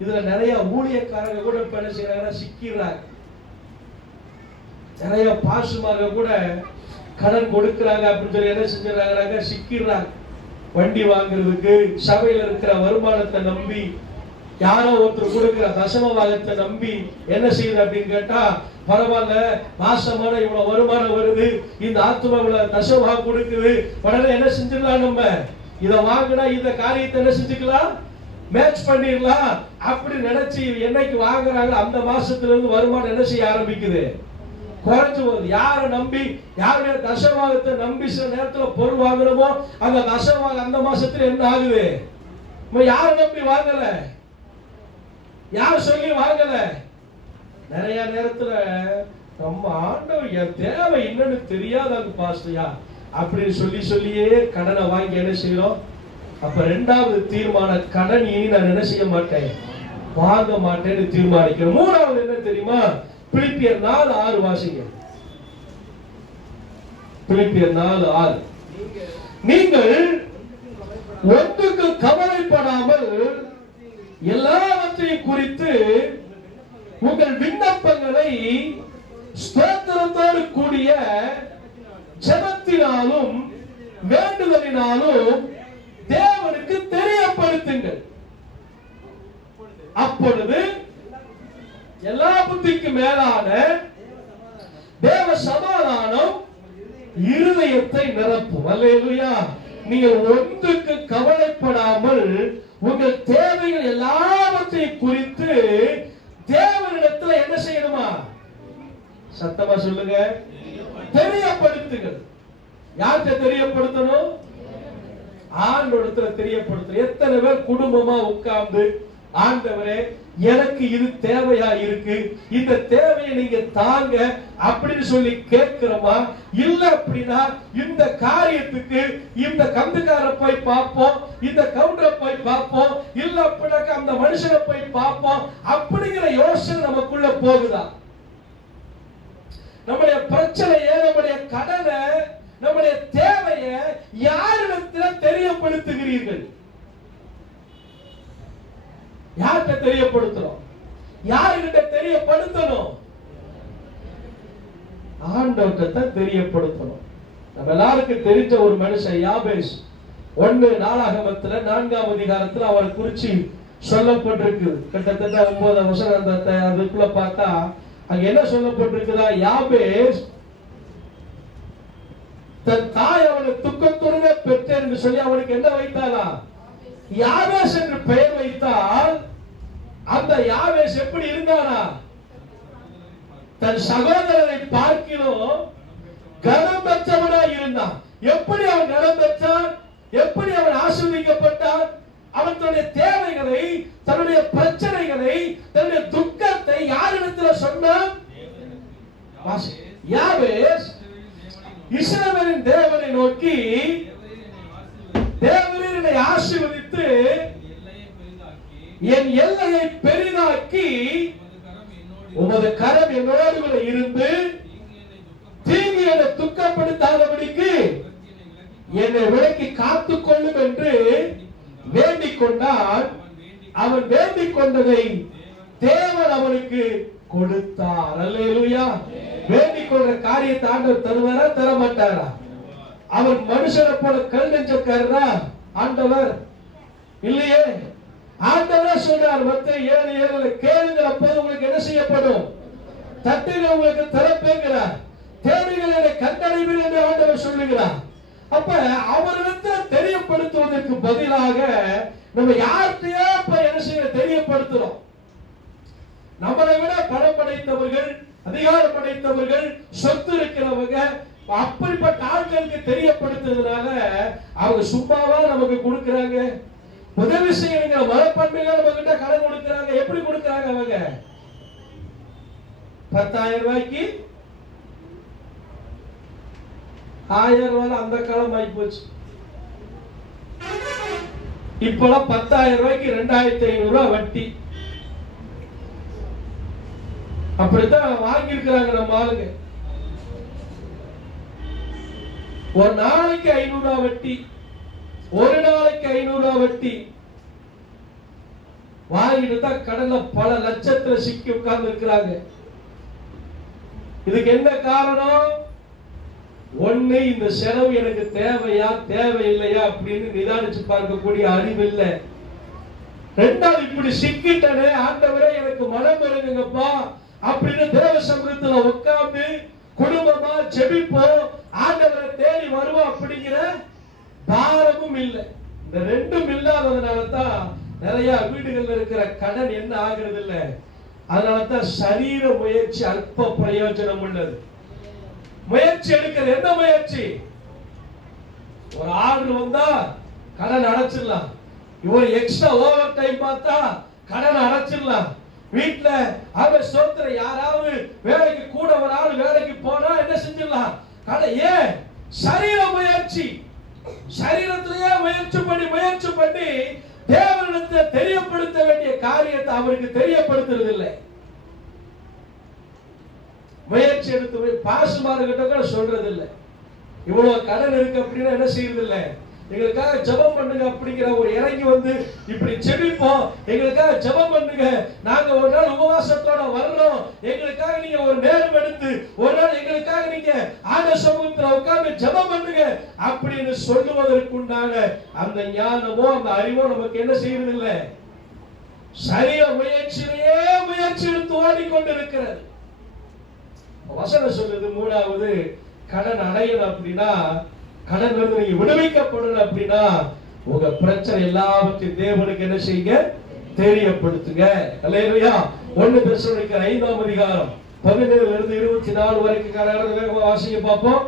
இதுல நிறைய ஊழியக்காரங்க கூட இப்ப என்ன செய்யறாங்க, சிக்கிறாங்க. நிறைய பாசுமார்கள் கூட கடன் கொடுக்கிறாங்க அப்படின்னு சொல்லி என்ன செஞ்சாங்க, சிக்கிறாங்க. வண்டி வாங்குறதுக்கு சபையில இருக்கிற வருமானத்தை நம்பி யாரோ ஒருத்தர் கொடுக்கிற தசம பாகத்தை நம்பி என்ன செய்யுது அப்படின்னு கேட்டா, பரவாயில்ல மாசமான இவ்வளவு வருமானம் வருது, இந்த ஆத்மா இவ்வளவு தசமபாகம் கொடுக்குது, உடனே என்ன செஞ்சிடலாம், நம்ம இதை வாங்கினா இந்த காரியத்தை என்ன செஞ்சுக்கலாம், மேட்ச் பண்ணிடலாம் அப்படி நினைச்சு என்னைக்கு வாங்குறாங்க அந்த மாசத்துல இருந்து வருமானம் என்ன செய்ய ஆரம்பிக்குது, குறைஞ்சு போகுது. யாரை நம்பி யாருடைய தசமபாகத்தை நம்பி சில நேரத்துல பொருள் வாங்குறோமோ அந்த தசமபாகம் அந்த மாசத்துல என்ன ஆகுது, யாரை நம்பி வாங்கல, யார் சொல்லி வாங்கல. நிறைய நேரத்துல நம்ம ஆண்டவர் என் தேவை என்னன்னு தெரியாதாங்க பாஸ்டர்யா அப்படின்னு சொல்லியே கடனை வாங்கி என்ன செய்யறோம். அப்ப 2வது தீர்மானம், கடன் இனி நான் என்ன செய்ய மாட்டேன், வாங்க மாட்டேன்னு தீர்மானிக்கிறேன். 3வது என்ன தெரியுமா, பிலிப்பியர் 4:6 வாசிங்க. பிலிப்பியர் 4:6. நீங்கள் ஒன்றுக்கு கவலைப்படாமல் எல்லாவற்றையும் குறித்து உங்கள் விண்ணப்பங்களை ஸ்தோத்திரத்தோடு கூடிய ஜெபத்தினாலும் வேண்டுதலினாலும் தேவனுக்கு தெரியப்படுத்துங்கள். அப்பொழுது எல்லா புத்திக்கு மேலான தேவ சமாதானம் இருதயத்தை நிரப்பும். அல்லேலூயா. நீங்கள் ஒன்றுக்கு கவலைப்படாமல் உங்கள் தேவைகள் எல்லாவற்றையும் குறித்து தேவனிடத்தில் என்ன செய்யணுமா, சத்தமா சொல்லுங்க, தெரியப்படுத்துங்கள். யார்கிட்ட தெரியப்படுத்தணும், ஆண்டவரிடத்துல தெரியப்படுத்தணும். எத்தனை பேர் குடும்பமா உட்கார்ந்து ஆண்டவரே எனக்கு இது தேவையா இருக்கு, இந்த தேவையை நீங்க தாங்க அப்படின்னு சொல்லி கேட்கிறோமா? இல்ல அப்படின்னா இந்த காரியத்துக்கு இந்த கந்துக்கார போய் பார்ப்போம், இந்த கவுண்டரை போய் பார்ப்போம், இல்ல அப்படின்னாக்க அந்த மனுஷனை போய் பார்ப்போம் அப்படிங்கிற யோசனை நமக்குள்ள போகுதா? நம்முடைய பிரச்சனையை, நம்முடைய கடனை, நம்முடைய தேவையை யாரிடத்தில் தெரியப்படுத்துகிறீர்கள்? யார்கிட்ட தெரியப்படுத்துறோம்? யாருகிட்ட தெரியப்படுத்தணும்? ஆண்டவர்கிட்ட தெரியப்படுத்தணும். நம்ம எல்லாருக்கும் தெரிஞ்ச ஒரு மனுஷன் யாபேஸ். 1 நாளாகமத்துல 4ஆம் அதிகாரத்துல அவரை குறிச்சு சொல்லப்பட்டிருக்கு. கிட்டத்தட்ட 9 வருஷம் அதுக்குள்ள பார்த்தா அங்க என்ன சொல்லப்பட்டிருக்குதா, யாபேஸ் தன் தாய் அவனை துக்கத்துடனே பெற்றேன் என்று சொல்லி அவனுக்கு என்ன வைத்தாளா, யாபேஸ் என்று பெயர் வைத்தால் அந்த யாபேஸ் எப்படி இருந்தானா, தன் சகோதரரை பார்க்கிறோம் கனம் பெற்றவனா இருந்தான். எப்படி அவன் கனம் பெற்றான், எப்படி அவன் ஆசீர்வதிக்கப்பட்டான்? அவன் தன்னுடைய தேவைகளை, தன்னுடைய பிரச்சனைகளை, தன்னுடைய துக்கத்தை யாரிடத்தில் சொன்னான்? யாபேஸ் இஸ்ரவேலின் தேவனை நோக்கி, தேவரே என்னை ஆசீர்வதித்து என் எல்லையை பெரிதாக்கி உமது கரம் என்னோடு இருந்து தீங்கு என்னை துக்க குற்றப்படுத்தாதபடிக்கு என்னை விலக்கி காத்துக் கொள்ளும் என்று வேண்டிக் கொண்டான். அவன் வேண்டிக் கொண்டதை தேவன் அவனுக்கு கொடுத்தார். அல்லேலூயா. வேண்டிக் கொண்ட காரியத்தை ஆண்டவர் தருவாரா தர மாட்டாரா? அவன் மனுஷனை போல கல் நெஞ்சக்காரரா ஆண்டவர்? இல்லையே. ஆண்டவர் சொல்றார் மத்தேயு 7:7 கேளுங்கள் அப்போது உங்களுக்கு என்ன செய்யப்படும், தட்டுங்கள் உங்களுக்கு திறப்பேங்கிறார், தேடுங்கள் என்னை கண்டடைவீர்கள் என்று ஆண்டவர் சொல்லுகிறார். அப்ப அவரிடத்தில் தெரியப்படுத்துவதற்கு பதிலாக நம்ம யார்கிட்டயோ என்ன செய்ய தெரியப்படுத்துறோம். நம்மளை விட பணம் படைத்தவர்கள், அதிகாரம் படைத்தவர்கள், சொத்து இருக்கிறவங்க, அப்படிப்பட்ட ஆட்களுக்கு தெரியப்படுத்துறதுனால அவங்க சும்மாவா நமக்கு கொடுக்கறாங்க. உதவி செய்யணுங்கிற மனப்பண்பையில நம்ம கிட்ட கடன் கொடுக்கறாங்க. எப்படி கொடுக்கறாங்க? அவங்க 10,000 ரூபாய்க்கு 1000 ரூபாய் அந்த காலம் ஆகி போச்சு. இப்பெல்லாம் 10,000 ரூபாய்க்கு 2,500 ரூபாய் வட்டி. அப்படித்தான் வாங்கி இருக்கிறாங்க நம்ம ஆளுங்க. ஒரு நாளைக்கு 500 ரூபாய் வட்டி, ஒரு நாளைக்கு 500 ரூபாய் வட்டி வாங்கிட்டு தான் கடல்ல பல லட்சத்துல சிக்கி உட்கார்ந்து இருக்கிறாங்க. இதுக்கு என்ன காரணம்? ஒண்ணு, இந்த செலவு எனக்கு தேவையா தேவையில்லையா அப்படின்னு நிதானிச்சு பார்க்கக்கூடிய அறிவு இல்லை. ரெண்டாவது, இப்படி சிக்கிட்டனே ஆண்டவரே எனக்கு மனம் வருங்கப்பா அப்படின்னு தேவ சமூகத்துல உட்கார்ந்து குடும்பமா ஜெபிப்போம், ஆண்டவரை தேடி வருவோம் அப்படிங்கிற பாரமும் இல்லை. இந்த ரெண்டும் இல்லாததுனால தான் நிறைய வீடுகள்ல இருக்கிற கடன் என்ன ஆகிறது இல்லை. அதனாலதான் சரீர முயற்சி அல்ப பிரயோஜனம் உள்ளது. முயற்சி எடுக்கிறது என்ன முயற்சி? ஒரு ஆர்டர் வந்தா கடன் அடைச்சிடலாம், ஒரு எக்ஸ்ட்ரா ஓவர் டைம் பார்த்தா கடன் அடைச்சிடலாம். வீட்டுல அவன் சோத்திர யாராவது வேலைக்கு கூட ஒரு ஆள் வேலைக்கு போனா என்ன செஞ்சிடலாம் கடன். ஏன்? சரீர முயற்சி. சரீரத்திலேயே முயற்சி பண்ணி தேவனிடத்தை தெரியப்படுத்த வேண்டிய காரியத்தை அவருக்கு தெரியப்படுத்துறது இல்லை. முயற்சி எடுத்து பாசுமார்கிட்ட கூட சொல்றது இல்லை. இவ்வளவு கடன் இருக்கு அப்படின்னா என்ன செய்யறது இல்லை, எங்களுக்காக ஜெபம் பண்ணுங்க அப்படிங்கிற ஒரு இறங்கி வந்து இப்படி ஜெபிப்போம், எங்களுக்காக ஜெபம் பண்ணுங்க, நாங்க ஒரு நாள் உபவாசத்தோட வர்றோம், எங்களுக்காக நீங்க ஒரு நேரம் எடுத்து ஒரு நாள் எங்களுக்காக நீங்க ஆண்டவர் சமூகத்துல உட்கார்ந்து ஜெபம் பண்ணுங்க அப்படின்னு சொல்லுவதற்குண்டான அந்த ஞானமோ அந்த அறிவோ நமக்கு என்ன செய்யறது இல்லை. சரீர முயற்சியிலேயே முயற்சி எடுத்து ஓடிக்கொண்டிருக்கிறது. வசனம் சொல்லுது, மூணாவது, கடன் அடையணும் அப்படின்னா, கடன் வந்து நீங்க விடுவிக்கப்படணும் அப்படின்னா உங்க பிரச்சனை எல்லாவற்றையும் தேவனுக்கு என்ன செய்யுங்க, தெரியப்படுத்துங்க. அல்லேலூயா. 1 தெசலோனிக்கர் 5ஆம் அதிகாரம் 17 இருந்து 24 வரைக்கும் வாசிங்க பார்ப்போம்.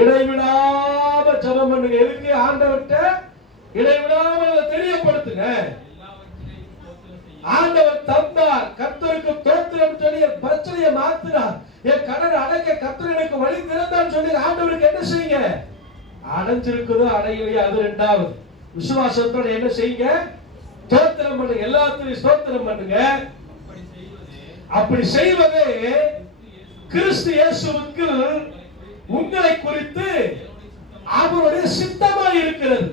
இடைவிடாம ஜெபம் பண்ணுங்க. எதுக்கு? ஆண்டவர்கிட்ட இடைவிடாம தெரியப்படுத்துங்க. ஆண்டவர் தந்தார், கர்த்தருக்கு ஸ்தோத்திரம் சொல்லி பிரச்சனையை மாத்தினார், என் கடன் அடைக்க கர்த்தர் எனக்கு வழி திறந்தான்னு சொல்லி ஆண்டவருக்கு என்ன செய்யுங்க, அடைஞ்சிருக்குதோ அடையலையோ அது ரெண்டாவது. விசுவாசத்தோட என்ன செய்யுங்க, ஸ்தோத்திரம் பண்ணுங்க, எல்லாத்தையும் ஸ்தோத்திரம் பண்ணுங்க. அப்படி செய்வதே கிறிஸ்து இயேசுவுக்கு உங்களை குறித்து அவருடைய சித்தமா இருக்கிறது.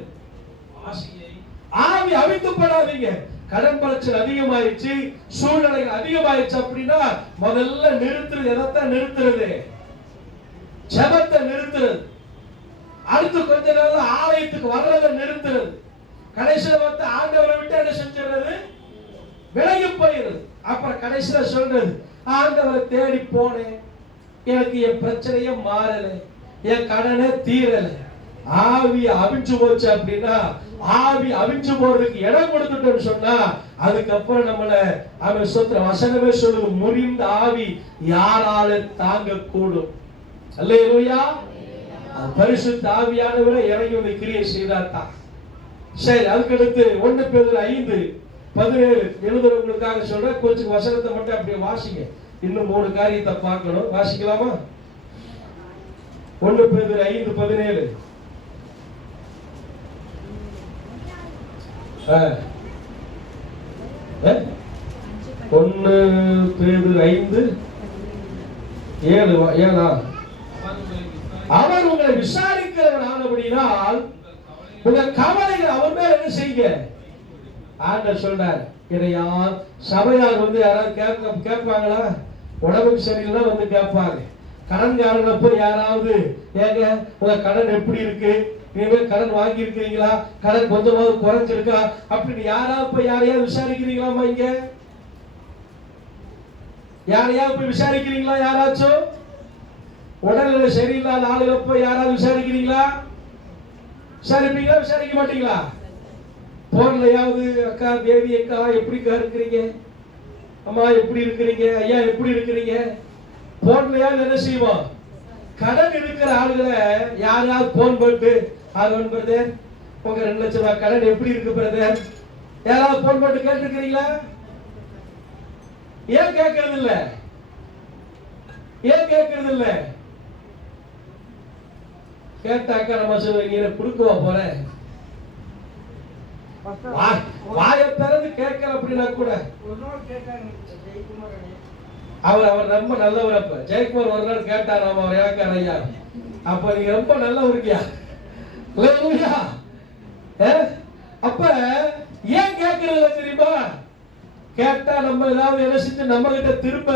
ஆவி அவிழ்த்துப்படாதீங்க. கடன் பிரச்சனை அதிகமாயிடுச்சு, சூழ்நிலைகள் அதிகமாயிடுச்சு அப்படின்னா முதல்ல நிறுத்துறது. எதைத்தான் நிறுத்துறது? ஜெபத்தை நிறுத்துறது. அடுத்து கொஞ்ச நாள் ஆலயத்துக்கு வர்றதை நிறுத்துறது. கடைசியில பார்த்து ஆண்டவரை விட்டு என்ன செஞ்சிடறது, விலகி போயிடுறது. அப்புறம் கடைசியில சொல்றது, ஆண்டவரை தேடி போனேன், எனக்கு என் பிரச்சனையே மாறல, என் கடனே தீரல. ஆவி அவிஞ்சு போச்சு அப்படின்னா, ஆவி அவிஞ்சு போறதுக்கு இடம் கொடுத்துட்டோம்னு சொன்னா அதுக்கப்புறம் நம்மள அவன் சொல்ற வசனமே சொல்லுது, முறிந்த ஆவி யாரால தாங்க கூடும்? அல்லேலூயா. பரிசுத்த ஆவியானவரை இறங்கி வந்து கிரியை செய்தார்தான். சரி, அதுக்கடுத்து 1 பேதுரு 5:17 எழுதுறவங்களுக்காக சொல்ற கொஞ்சம் வசனத்தை மட்டும் அப்படியே வாசிங்க. இன்னும் 3 காரியத்தை பார்க்கணும். வாசிக்கலாமா? 1 பேதுரு 5:17. 1 பேதுரு 5:7. அவர் உங்களை விசாரிக்கிறவர் ஆனபடினால் உங்க கவலைகள் அவர் மேல என்ன செய்யுங்க. ஆண்டவர் சொல்றார், இதை யார் சபையார் வந்து யாராவது கேட்பாங்களா? உடம்புக்கு சரியில்லை வந்து கேட்பாங்க. கடன்காரனை போய் யாராவது, ஏங்க உங்க கடன் எப்படி இருக்கு, இனிமேல் கடன் வாங்கி இருக்கிறீங்களா, கடன் கொஞ்சமாவது குறைஞ்சிருக்கா அப்படின்னு யாராவது போய் யாரையாவது விசாரிக்கிறீங்களாமா? இங்க யாரையாவது போய் விசாரிக்கிறீங்களா? யாராச்சும் உடல்நிலை சரியில்லாத ஆளுகளை போய் யாராவது விசாரிக்கிறீங்களா? விசாரிப்பீங்களா? விசாரிக்க மாட்டீங்களா? போன்லயாவது அக்கா தேவி அக்கா எப்படிக்கா இருக்கிறீங்க, அம்மா எப்படி இருக்கிறீங்க, ஐயா எப்படி இருக்கிறீங்க, போன்லயாவது என்ன செய்வோம். கடன் இருக்கிற ஆளுகளை யாராவது போன் போட்டு, ஆர்வன் பிரதர் உங்க 2 லட்சம் ரூபாய் கடன் எப்படி இருக்கு பிரதர், யாராவது போன் போட்டு கேட்டிருக்கிறீங்களா? ஏன் கேட்கறது இல்ல? ஏன் கேட்கறது இல்ல? கேட்டாக்கா நம்ம சொல்லுவீங்க கொடுக்கவா போறேன், வாயை திறந்து கேட்கற அப்படின்னா கூட. அவர் ரொம்ப நல்லவர். அப்ப ஜெயக்குமார் ஒரு நாள் கேட்டார், அவர் இலக்கார ஐயா, அப்ப நீங்க ரொம்ப நல்லவருக்கியா. அப்ப ஏன் கேட்கறது தெரியுமா? கேட்டா நம்ம ஏதாவது என்ன செஞ்சு நம்ம கிட்ட திரும்ப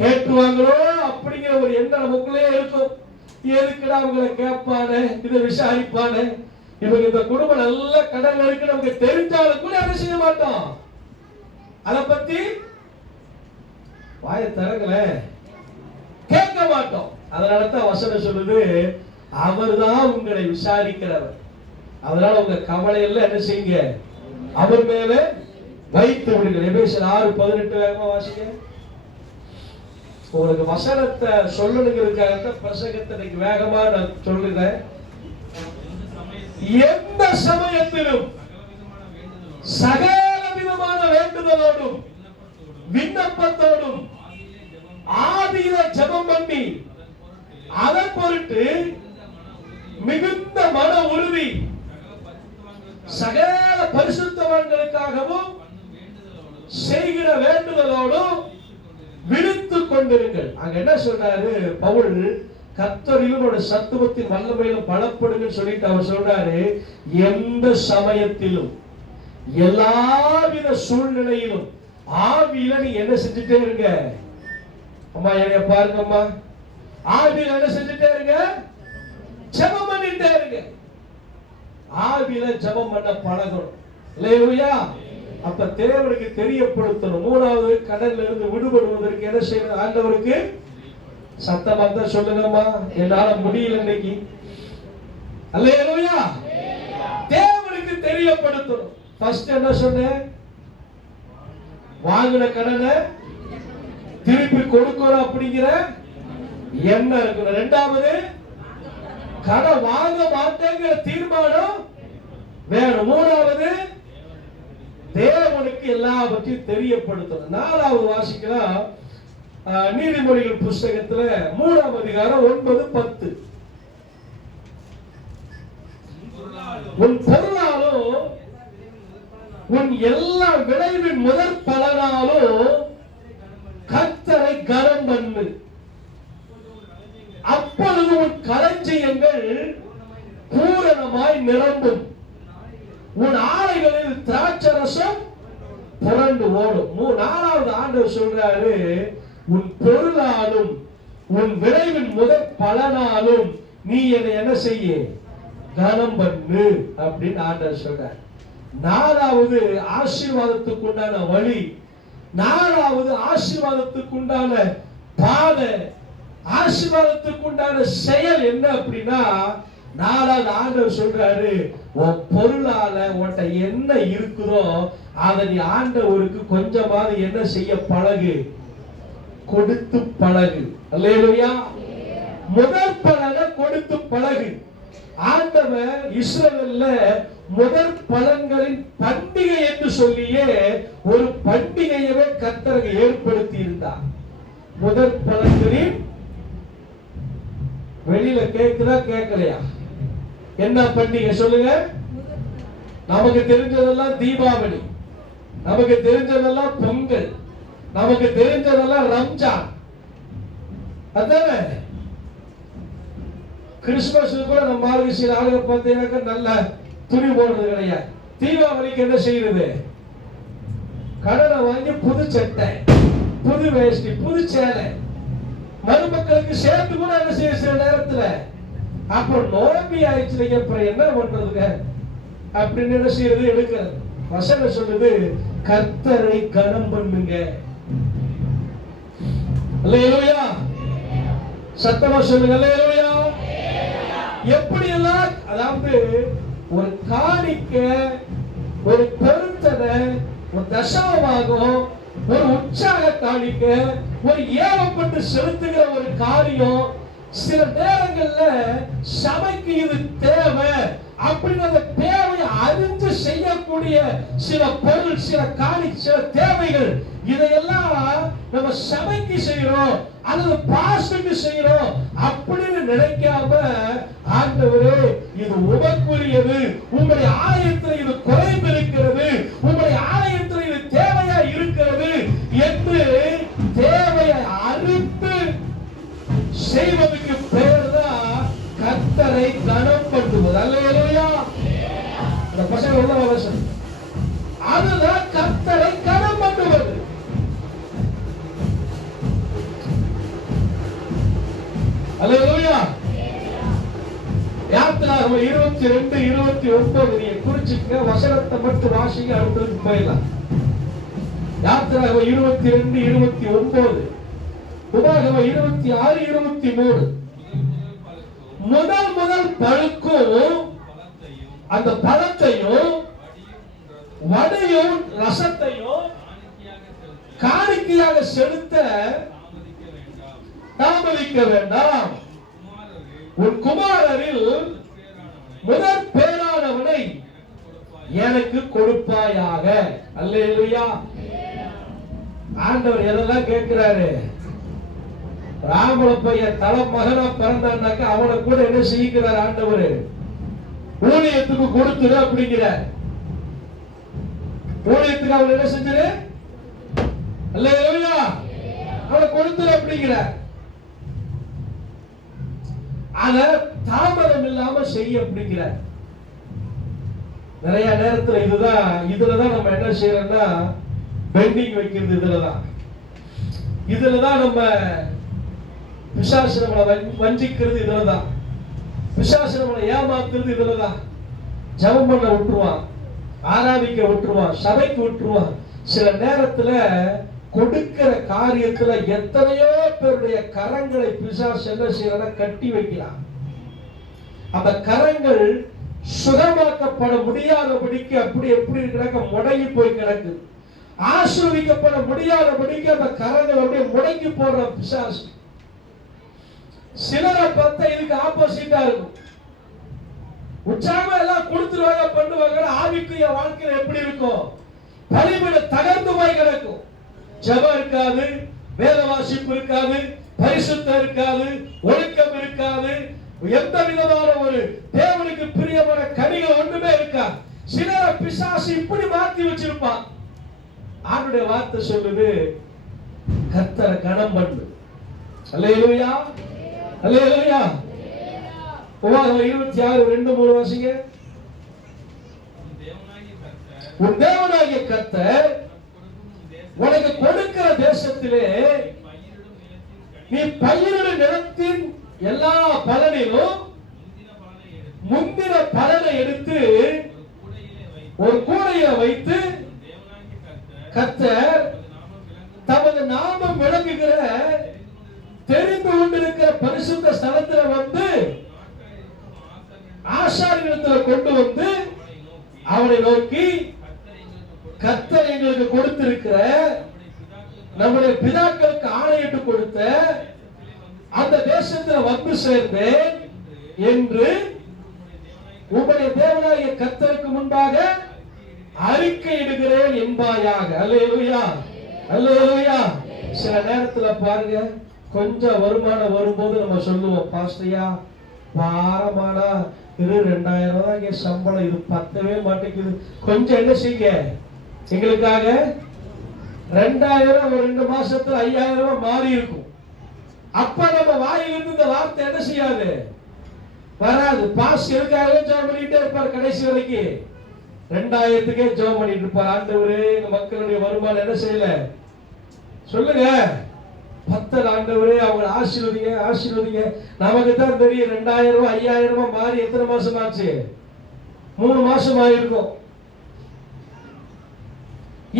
கேட்டுவாங்களோ அப்படிங்கிற ஒரு எண்ணம் நமக்குள்ளே இருக்கும். எதுக்குடா அவங்களை கேட்பானே, இதை விசாரிப்பானே, இவங்க இந்த குடும்பம் நல்ல கடன்ல இருக்கு நமக்கு தெரிஞ்சாலும் கூட என்ன செய்ய மாட்டோம், அத பத்தி வாயை திறக்கல, கேட்க மாட்டோம். அதனாலதான் வசனம் சொல்லுது, அவர்தான் உங்களை விசாரிக்கிறவர். அதனால உங்க கவலை எல்லாம் என்ன செய்யுங்க, அவர் மேல வைத்து விடுங்கள். எபேசியர் 6:18 வேகமா வாசிங்க. உங்களுக்கு வசனத்தை சொல்லணுங்கிறதுக்காக பிரசங்கத்தை வேகமா நான் சொல்லுறேன். எந்த சமயத்திலும் சகல விதமான வேண்டுதலோடும் விண்ணப்பத்தோடும் ஆதியில ஜெபம் பண்ணி அதன் பொருட்டு மிகுந்த மன உறுதி சகல பரிசுத்தவான்களுக்காகவும் செய்கிற வேண்டுதலோடும் விழித்துக் கொண்டிருங்கள். அங்க என்ன சொல்றாரு பவுல், கர்த்தரிலும் சத்துவத்தின் வல்லமையிலும் பலப்படுங்க சொல்லிட்டு அவர் சொல்றாரு, எந்த சமயத்திலும் எல்லாவித சூழ்நிலையிலும் ஆவியில நீ என்ன செஞ்சுட்டே இருங்க. அம்மா என்னைய பாருங்க அம்மா, ஆவியில என்ன செஞ்சுட்டே இருங்க, ஜெபம் பண்ணிட்டே இருங்க. ஆவியில ஜெபம் பண்ண பழகணும். அல்லேலூயா. அப்ப தேவனுக்கு தெரியப்படுத்தணும். 3வது கடல்ல இருந்து விடுபடுவதற்கு என்ன செய்யணும்? ஆண்டவருக்கு சத்தமா தான் சொல்லுங்கம்மா, என்னால முடியல இன்னைக்கு. அல்லேலூயா. தேவனுக்கு தெரியப்படுத்தணும். ஃபர்ஸ்ட் என்ன சொன்னேன்? வாங்கின கடனை திருப்பி கொடுக்கணும் அப்படிங்கிற எண்ணம் இருக்கணும். 2வது கடன் வாங்க மாட்டேங்கிற தீர்மானம் வேணும். 3வது தேவனுக்கு எல்லாவற்றையும் தெரியப்படுத்தணும். 4வது வாசிக்கலாம், நீதிமொழிகள் புஸ்தகத்துல 3ஆம் அதிகாரம் 9-10. உன் பொருளாலும் உன் எல்லா விளைவின் முதற் பலனாலும் கர்த்தரை கனம் பண்ணு, அப்பொழுது உன் களஞ்சியங்கள் பூரணமாய் நிரம்பும், உன் ஆலைகளில் திராட்சரசம் புரண்டு ஓடும். 4வது ஆண்டவர் சொல்றாரு, உன் பொருளாலும் உன் விளைவின் முதற் பலனாலும் நீ என்னை என்ன செய்ய, கனம் பண்ணு அப்படின்னு ஆண்டவர் சொல்றார். 4வது ஆசீர்வாதத்துக்கு உண்டான வழி, 4வது ஆசீர்வாதத்துக்கு உண்டான பாதை, ஆசீர்வாதத்துக்கு உண்டான செயல் என்ன அப்படின்னா, 4வது ஆண்டவர் சொல்றாரு, உன் பொருளால உன்கிட்ட என்ன இருக்குதோ அதை நீ ஆண்டவருக்கு கொஞ்சமாவது என்ன செய்ய பழகு, கொடுத்து பழகு. அல்லேலூயா. முதற் பலனை கொடுத்து பழகு. ஆண்டவர் இஸ்ரவேல்ல முதற் பலன்களின் பண்டிகை என்று சொல்லியே ஒரு பண்டிகையவே கர்த்தர் ஏற்படுத்தி இருந்தார். முதற் பலன்களின் வெளியில கேக்குதா கேட்கலையா? என்ன பண்டிகை சொல்லுங்க? நமக்கு தெரிஞ்சதெல்லாம் தீபாவளி, நமக்கு தெரிஞ்சதெல்லாம் பொங்கல், நமக்கு தெரிஞ்சதெல்லாம் ரம்ஜான். அதானே கிறிஸ்துமஸுக்கு கூட நம்ம ஆளுங்க சில ஆளுங்க பார்த்தீங்கன்னாக்கா நல்ல துணி போடுறது கிடையாது. தீபாவளிக்கு என்ன செய்யறது? கடனை வாங்கி புது சட்டை, புது வேஷ்டி, புது சேலை, மருமக்களுக்கு சேர்த்து கூட என்ன செய்ய சில நேரத்துல. அப்புறம் நோம்பி ஆயிடுச்சு, அப்புறம் என்ன பண்றதுங்க அப்படின்னு என்ன செய்யறது? எடுக்கிறது. வசனம் சொல்லுது, கர்த்தரை கனம் பண்ணுங்க. அல்லேலூயா, சத்தமா சொல்லுங்க அல்லேலூயா. எப்படி எல்லாம், அதாவது ஒரு காணிக்க, ஒரு பொருத்தனை, ஒரு தசமமாகும், ஒரு உற்சாக காணிக்க, ஒரு ஏவப்பட்டு செலுத்துகிற ஒரு காரியம் சில நேரங்கள்ல சபைக்கு இது தேவை அப்படின்னு அந்த தேவையை அறிந்து செய்யக்கூடிய சில பொருள், சில காணி, சில தேவைகள், இதையெல்லாம் நம்ம சபைக்கு செய்யறோம் அல்லது பாஸ்டருக்கு செய்யறோம் அப்படின்னு நினைக்காம, ஆண்டவரே இது உமக்குரியது, உங்களுடைய ஆலயத்தில் இது குறைந்து இருக்கிறது, உங்களுடைய ஆலயத்தில் இது தேவையா இருக்கிறது என்று தேவையை அறிந்து செய்வதற்கு பேர் தான் கர்த்தரை கனம் பண்ணுவது. அல்லேலூயா. அந்த பசங்க உள்ள அவசியம், அதுதான் கர்த்தரை கனம் பண்ணுவது. அல்லேலூயா. யாத்திராகமம் 22:29 நீங்க குறிச்சுக்க, வசனத்தை மட்டும் வாசிங்க, அடுத்ததுக்கு போயிடலாம். யாத்திராகமம் 22:29, உபாகமம் 26:23. முதல் பழுக்கும் அந்த பழத்தையும் வடையும் ரசத்தையும் காணிக்கையாக செலுத்த தாமதிக்க வேண்டாம். உன் குமாரரில் முதற் பேரானவனை எனக்கு கொடுப்பாயாக. அல்லேலூயா. ஆண்டவர் எதெல்லாம் கேட்கிறாரு? ராமல பையன் தலை மகனா பிறந்தான்னாக்கா அவனை கூட என்ன செய்கிறார் ஆண்டவர்? ஊழியத்துக்கு கொடுத்துரு அப்படிங்கிறார். ஊழியத்துக்கு அவன் என்ன செஞ்சிரு? அல்லேலூயா, அவனை கொடுத்துரு அப்படிங்கிறார். அத தாமதம் இல்லாம செய்ய அப்படிங்கிறார். நிறைய நேரத்துல இதுலதான் நம்ம என்ன செய்யறோம்னா பெண்டிங் வைக்கிறது. இதுலதான் நம்ம பிசாசு நம்மளை வஞ்சிக்கிறது. இதுலதான் பிசாசு நம்மளை ஏமாத்துறது. இதுலதான் ஜெபம் பண்ண விட்டுருவான், ஆராதிக்க விட்டுருவான், சபைக்கு விட்டுருவான். சில நேரத்துல கொடுக்கிற காரியத்துல எத்தனையோ பேருடைய கரங்களை பிசாசு என்ன செய்யறா? கட்டி வைக்கலாம். அந்த கரங்கள் சுகமாக்கப்பட முடியாதபடிக்கு அப்படி எப்படி கிடக்க முடங்கி போய் கிடக்கு. ஆசீர்வதிக்கப்பட முடியாதபடிக்கு அந்த கரங்கள் அப்படியே முடங்கி போடுற பிசாசு. சிலரை பார்த்தா இதுக்கு ஆப்போசிட்டா இருக்கும். உற்சாகமா எல்லாம் கொடுத்துருவாங்க, பண்ணுவாங்க. ஆவிக்குரிய வாழ்க்கையில எப்படி இருக்கும்? பலிபீட தகர்ந்து போய் கிடக்கும். ஜெபம் இருக்காது, வேத வாசிப்பு இருக்காது, பரிசுத்தம் இருக்காது, ஒழுக்கம் இருக்காது, எந்த விதமான ஒரு தேவனுக்கு பிரியமான கனிகள் ஒண்ணுமே இருக்காது. சிலரை பிசாசு இப்படி மாத்தி வச்சிருப்பான். ஆண்டுடைய வார்த்தை சொல்லுது, கர்த்தரை கனம் பண்ணு. அல்லேலூயா, அல்லேலூயா. உபாகமம் 26:2-3 வாசிங்க. உன் தேவனாகிய கர்த்தர் உனக்கு கொடுக்கிற தேசத்திலே நீ பயிரிடும் நிலத்தின் எல்லா பலனிலும் முந்தின பலனை எடுத்து ஒரு கூடையில வைத்து கர்த்தர் தமது நாமம் விளங்குகிற தெரிந்து கொண்டிருக்கிற பரிசுத்த ஸ்தலத்தில் வந்து ஆசாரியத்தில் கொண்டு வந்து அவனை நோக்கி, கர்த்தர் எங்களுக்கு கொடுத்திருக்கிற நம்முடைய பிதாக்களுக்கு ஆணையிட்டு கொடுத்த அந்த தேசத்தில் வந்து சேர்ந்தேன் என்று உம்முடைய தேவனாகிய கர்த்தருக்கு முன்பாக அறிக்கை இடுகிறேன் என்பாயாக. அல்லேலூயா, அல்லேலூயா. சில நேரத்துல பாருங்க, கொஞ்சம் வருமானம் வரும்போது நம்ம சொல்லுவோம், பாஸ்டையா பாரமானா 2000 தான் சம்பளம், இது பத்தவே மாட்டேங்குது, கொஞ்சம் என்ன செய்ய எங்களுக்காக 2000 ஒரு 2 மாசத்துல 5000 மாறி இருக்கும். அப்ப நம்ம வாயிலிருந்து இந்த வார்த்தை என்ன செய்யாது? வராது. பாஸ் எதுக்காகவே ஜெபம் பண்ணிட்டே இருப்பார் கடைசி வரைக்கும். 2000க்கே ஜெபம் பண்ணிட்டு இருப்பார். ஆண்டவரே எங்க மக்களுடைய வருமானம் என்ன செய்யல சொல்லுங்க, 10 ஆண்டவரே அவங்க ஆசீர்வதிங்க ஆசீர்வதிங்க. நமக்கு தான் தெரியும் 2000 ரூபாய் 5000 ரூபாய் மாறி எத்தனை மாசம் ஆச்சு? 3 மாசம் ஆயிருக்கும்.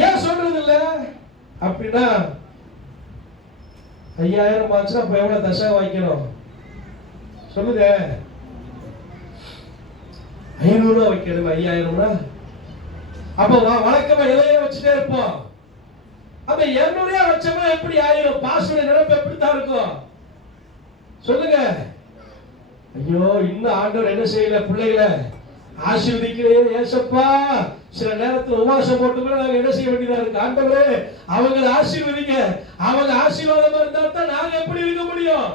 ஏன் சொல்றது இல்ல அப்படின்னா 5000 ஆச்சுன்னா அப்ப எவ்வளவு தசை வைக்கணும் சொல்லுங்க? 500 ரூபாய் வைக்கணும். 5000 ரூபாய் அப்ப வழக்கமா இலைய வச்சுட்டே இருப்போம். அப்ப 200 ரூபாய் வச்சோம்னா எப்படி ஆயிரும்? பாசுடைய நிரப்பு எப்படித்தான் இருக்கும் சொல்லுங்க? ஐயோ இன்னும் ஆண்டவர் என்ன செய்யல, பிள்ளைகளை ஆசீர்வதிக்கலையே ஏசப்பா. சில நேரத்தில் உபவாசம் போட்டு கூட நாங்க என்ன செய்ய வேண்டியதா இருக்கு. ஆண்டவரே அவங்களை ஆசீர்வதிங்க, அவங்க ஆசீர்வாதமா இருந்தா தான் நாங்க எப்படி இருக்க முடியும்?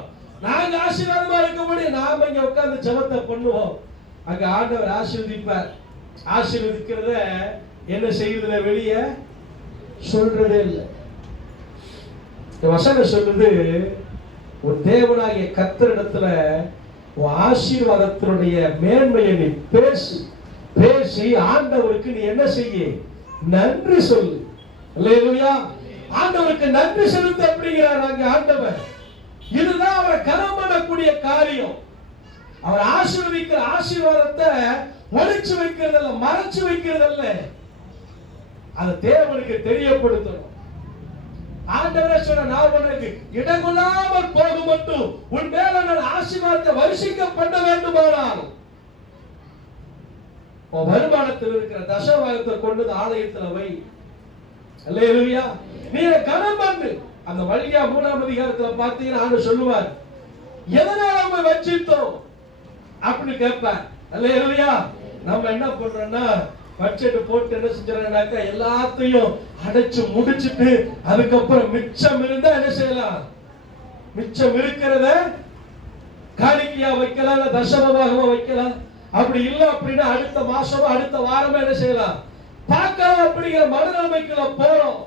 நாங்க ஆசீர்வாதமா இருக்க முடியும். நாம இங்க உட்கார்ந்து ஜெபத்தை பண்ணுவோம், அங்க ஆண்டவர் ஆசீர்வதிப்பார். ஆசீர்வதிக்கிறத என்ன செய்யறதுல வெளியே சொல்றதே இல்லை. வசனம் சொல்லுது, ஒரு தேவனாகிய கர்த்தரிடத்துல ஆசீர்வாதத்தினுடைய மேன்மையை நீ பேசு, பேசி ஆண்டவருக்கு நீ என்ன செய்ய, நன்றி சொல்லு. அல்லேலூயா. ஆண்டவருக்கு நன்றி செலுத்த அப்படிங்கிறார் அங்க ஆண்டவர். இதுதான் அவரை கனம் பண்ணக்கூடிய காரியம். அவர் ஆசீர்வதிக்கிற ஆசீர்வாதத்தை ஒளிச்சு வைக்கிறதல்ல, மறைச்சு வைக்கிறதல்ல, அது தேவனுக்கு தெரியப்படுத்தணும். ஆண்டவரே சொன்ன, நான் உனக்கு இடங்கொள்ளாமல் போகும் மட்டும் உன் மேல நான் ஆசீர்வாதத்தை வருஷிக்க பண்ண வேண்டுமானால் உன் வருமானத்தில் இருக்கிற தசமபாகத்தை கொண்டு ஆலயத்தில் வை. அல்லேலூயா. நீ கனம் பண்ணு. அந்த வழியா 3ஆம் அதிகாரத்தில் பார்த்தீங்கன்னா ஆண்டு சொல்லுவார், எதனால நம்ம வச்சிட்டோம் அப்படின்னு கேட்பார். அல்லேலூயா. நம்ம என்ன பண்றோம்னா பட்ஜெட் போட்டு என்ன செஞ்சாக்க எல்லாத்தையும் அடைச்சு முடிச்சிட்டு அதுக்கப்புறம் மிச்சம் இருந்தா என்ன செய்யலாம், மிச்சம் இருக்கிறத காணிக்கையா வைக்கலாம், தசமபாகமா வைக்கலாம். அப்படி இல்லை அப்படின்னா அடுத்த மாசமோ அடுத்த வாரமோ என்ன செய்யலாம் பார்க்கலாம் அப்படிங்கிற மனநிலைமைக்குள்ள போறோம்.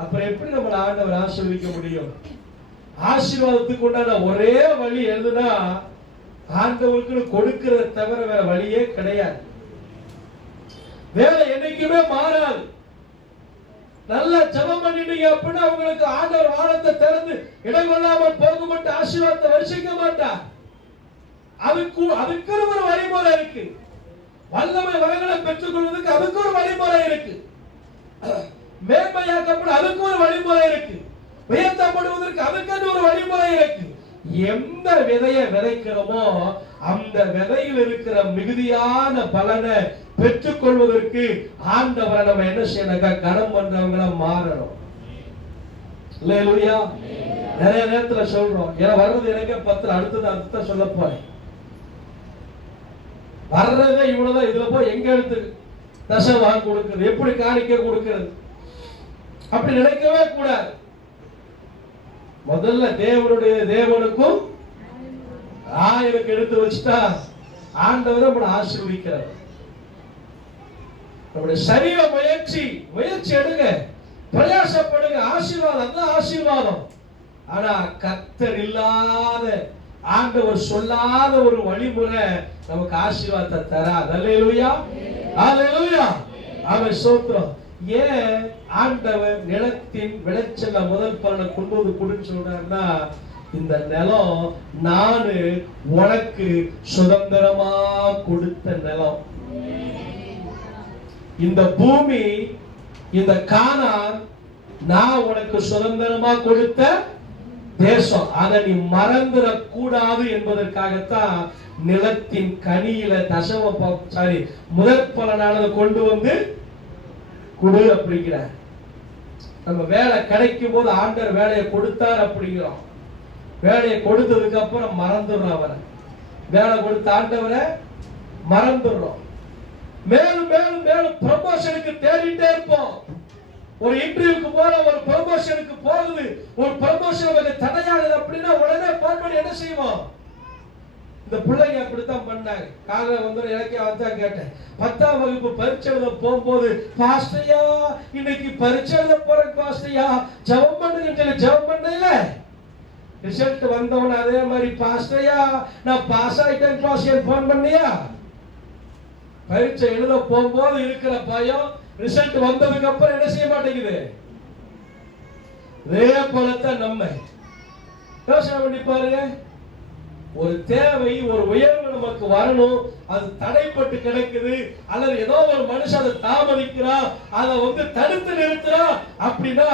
அப்புறம் எப்படி நம்மளை ஆண்டவர் ஆசீர்வதிக்க முடியும்? ஆசீர்வாதத்துக்கு உண்டான ஒரே வழி எதுனா ஆண்டவருக்கு கொடுக்கிறத தவிர வேற வழியே கிடையாது. வேலை என்னைக்குமே மாறாது. நல்ல ஜெபம் பண்ணிட்டீங்க அப்படின்னா உங்களுக்கு ஆண்டவர் வானத்தை திறந்து இடங்கொள்ளாமல் போக மட்டும் ஆசீர்வாதத்தை வருஷிக்க மாட்டார். அதுக்கு ஒரு வழிமுறை இருக்கு. வல்லமை வரங்களை பெற்றுக் கொள்வதற்கு அதுக்கு ஒரு வழிமுறை இருக்கு. மேன்மையாக்கப்பட அதுக்கு ஒரு வழிமுறை இருக்கு. உயர்த்தப்படுவதற்கு அதுக்கு ஒரு வழிமுறை இருக்கு. எந்த விதையை விதைக்கிறோமோ அந்த விதையில் இருக்கிற மிகுதியான பலனை பெற்றுக் கொள்வதற்கு ஆண்டவரை நம்ம என்ன செய்யணும், கனம் பண்றவங்கள மாறணும். அல்லேலூயா. நிறைய நேரத்துல சொல்றோம், ஏன்னா வர்றது எனக்கு 10 அடுத்தது அடுத்த சொல்ல போறேன். வர்றதே இவ்வளவுதான், இதுல போய் எங்க எடுத்து தசமபாகம் கொடுக்கிறது, எப்படி காணிக்கை கொடுக்கிறது அப்படி நினைக்கவே கூடாது. முதல்ல தேவனுக்கும் 1000 எடுத்து வச்சுட்டா ஆண்டவர் நம்மளை ஆசீர்வதிக்கிறார். நம்முடைய சரீர முயற்சி எடுங்க, பிரயாசப்படுங்க. ஆசீர்வாதம் தான் ஆசீர்வாதம். ஆனா கர்த்தர் இல்லாத, ஆண்டவர் சொல்லாத ஒரு வழிமுறை நமக்கு ஆசீர்வாதத்தை தராது. அல்லேலூயா, அல்லேலூயா. ஆமென், ஸ்தோத்திரம். ஏன் ஆண்டவர் நிலத்தின் விளைச்சல முதல் பலனை கொண்டு வந்து கொடுன்னு சொல்றாருன்னா, இந்த நிலம் நானு உனக்கு சுதந்திரமா கொடுத்த நிலம். இந்த பூமி, இந்த கானான் நான் உனக்கு சுதந்திரமா கொடுத்த தேசம். அதை நீ மறந்துட கூடாது என்பதற்காகத்தான் நிலத்தின் கனியில முதற் பலனானதை கொண்டு வந்து கொடு அப்படிங்கிறார். நம்ம வேலை கிடைக்கும் போது ஆண்டவர் வேலையை கொடுத்தார் அப்படிங்கிறோம். வேலையை கொடுத்ததுக்கு அப்புறம் மறந்துடுறோம் அவரை. வேலை கொடுத்த ஆண்டவரை மறந்துடுறோம். மேலும் மேலும் மேலும் ப்ரமோஷனுக்கு தேடிட்டே இருப்போம். ஒரு இன்டர்வியூக்கு போற, ஒரு ப்ரமோஷனுக்கு போகுது, ஒரு ப்ரமோஷன் நமக்கு தடையாகுது அப்படின்னா உடனே போன் பண்ணி என்ன செய்வோம்? இந்த பிள்ளைங்க அப்படித்தான் பண்ணாங்க. காலையில் வந்து எனக்கு அதான் கேட்டேன், 10ஆம் வகுப்பு பரீட்சை எழுத போகும்போது, பாஸ்டையா இன்னைக்கு பரீட்சை எழுத போறேன் பாஸ்டையா, ஜெபம் பண்ணுங்க, ஜெபம் பண்ணல ரிசல்ட் வந்தவன அதே மாதிரி பாஸ்டர்யா நான் பாஸ் ஆயிட்டேன் பாஸ்டர் போன் பண்ணியா? பரீட்சை எழுத போகும்போது இருக்கிற பயம் ரிசல்ட் வந்ததுக்கு அப்புறம் என்ன செய்ய மாட்டேங்குது. இதே போலத்தான் நம்ம யோசனை பண்ணி பாருங்க. ஒரு தேவை, ஒரு உயர்வு நமக்கு வரணும், அது தடைப்பட்டு கிடக்குது, அல்லது ஏதோ ஒரு மனுஷன் அதை தாமதிக்கிறான், அதை தடுத்து நிறுத்துறான் அப்படின்னா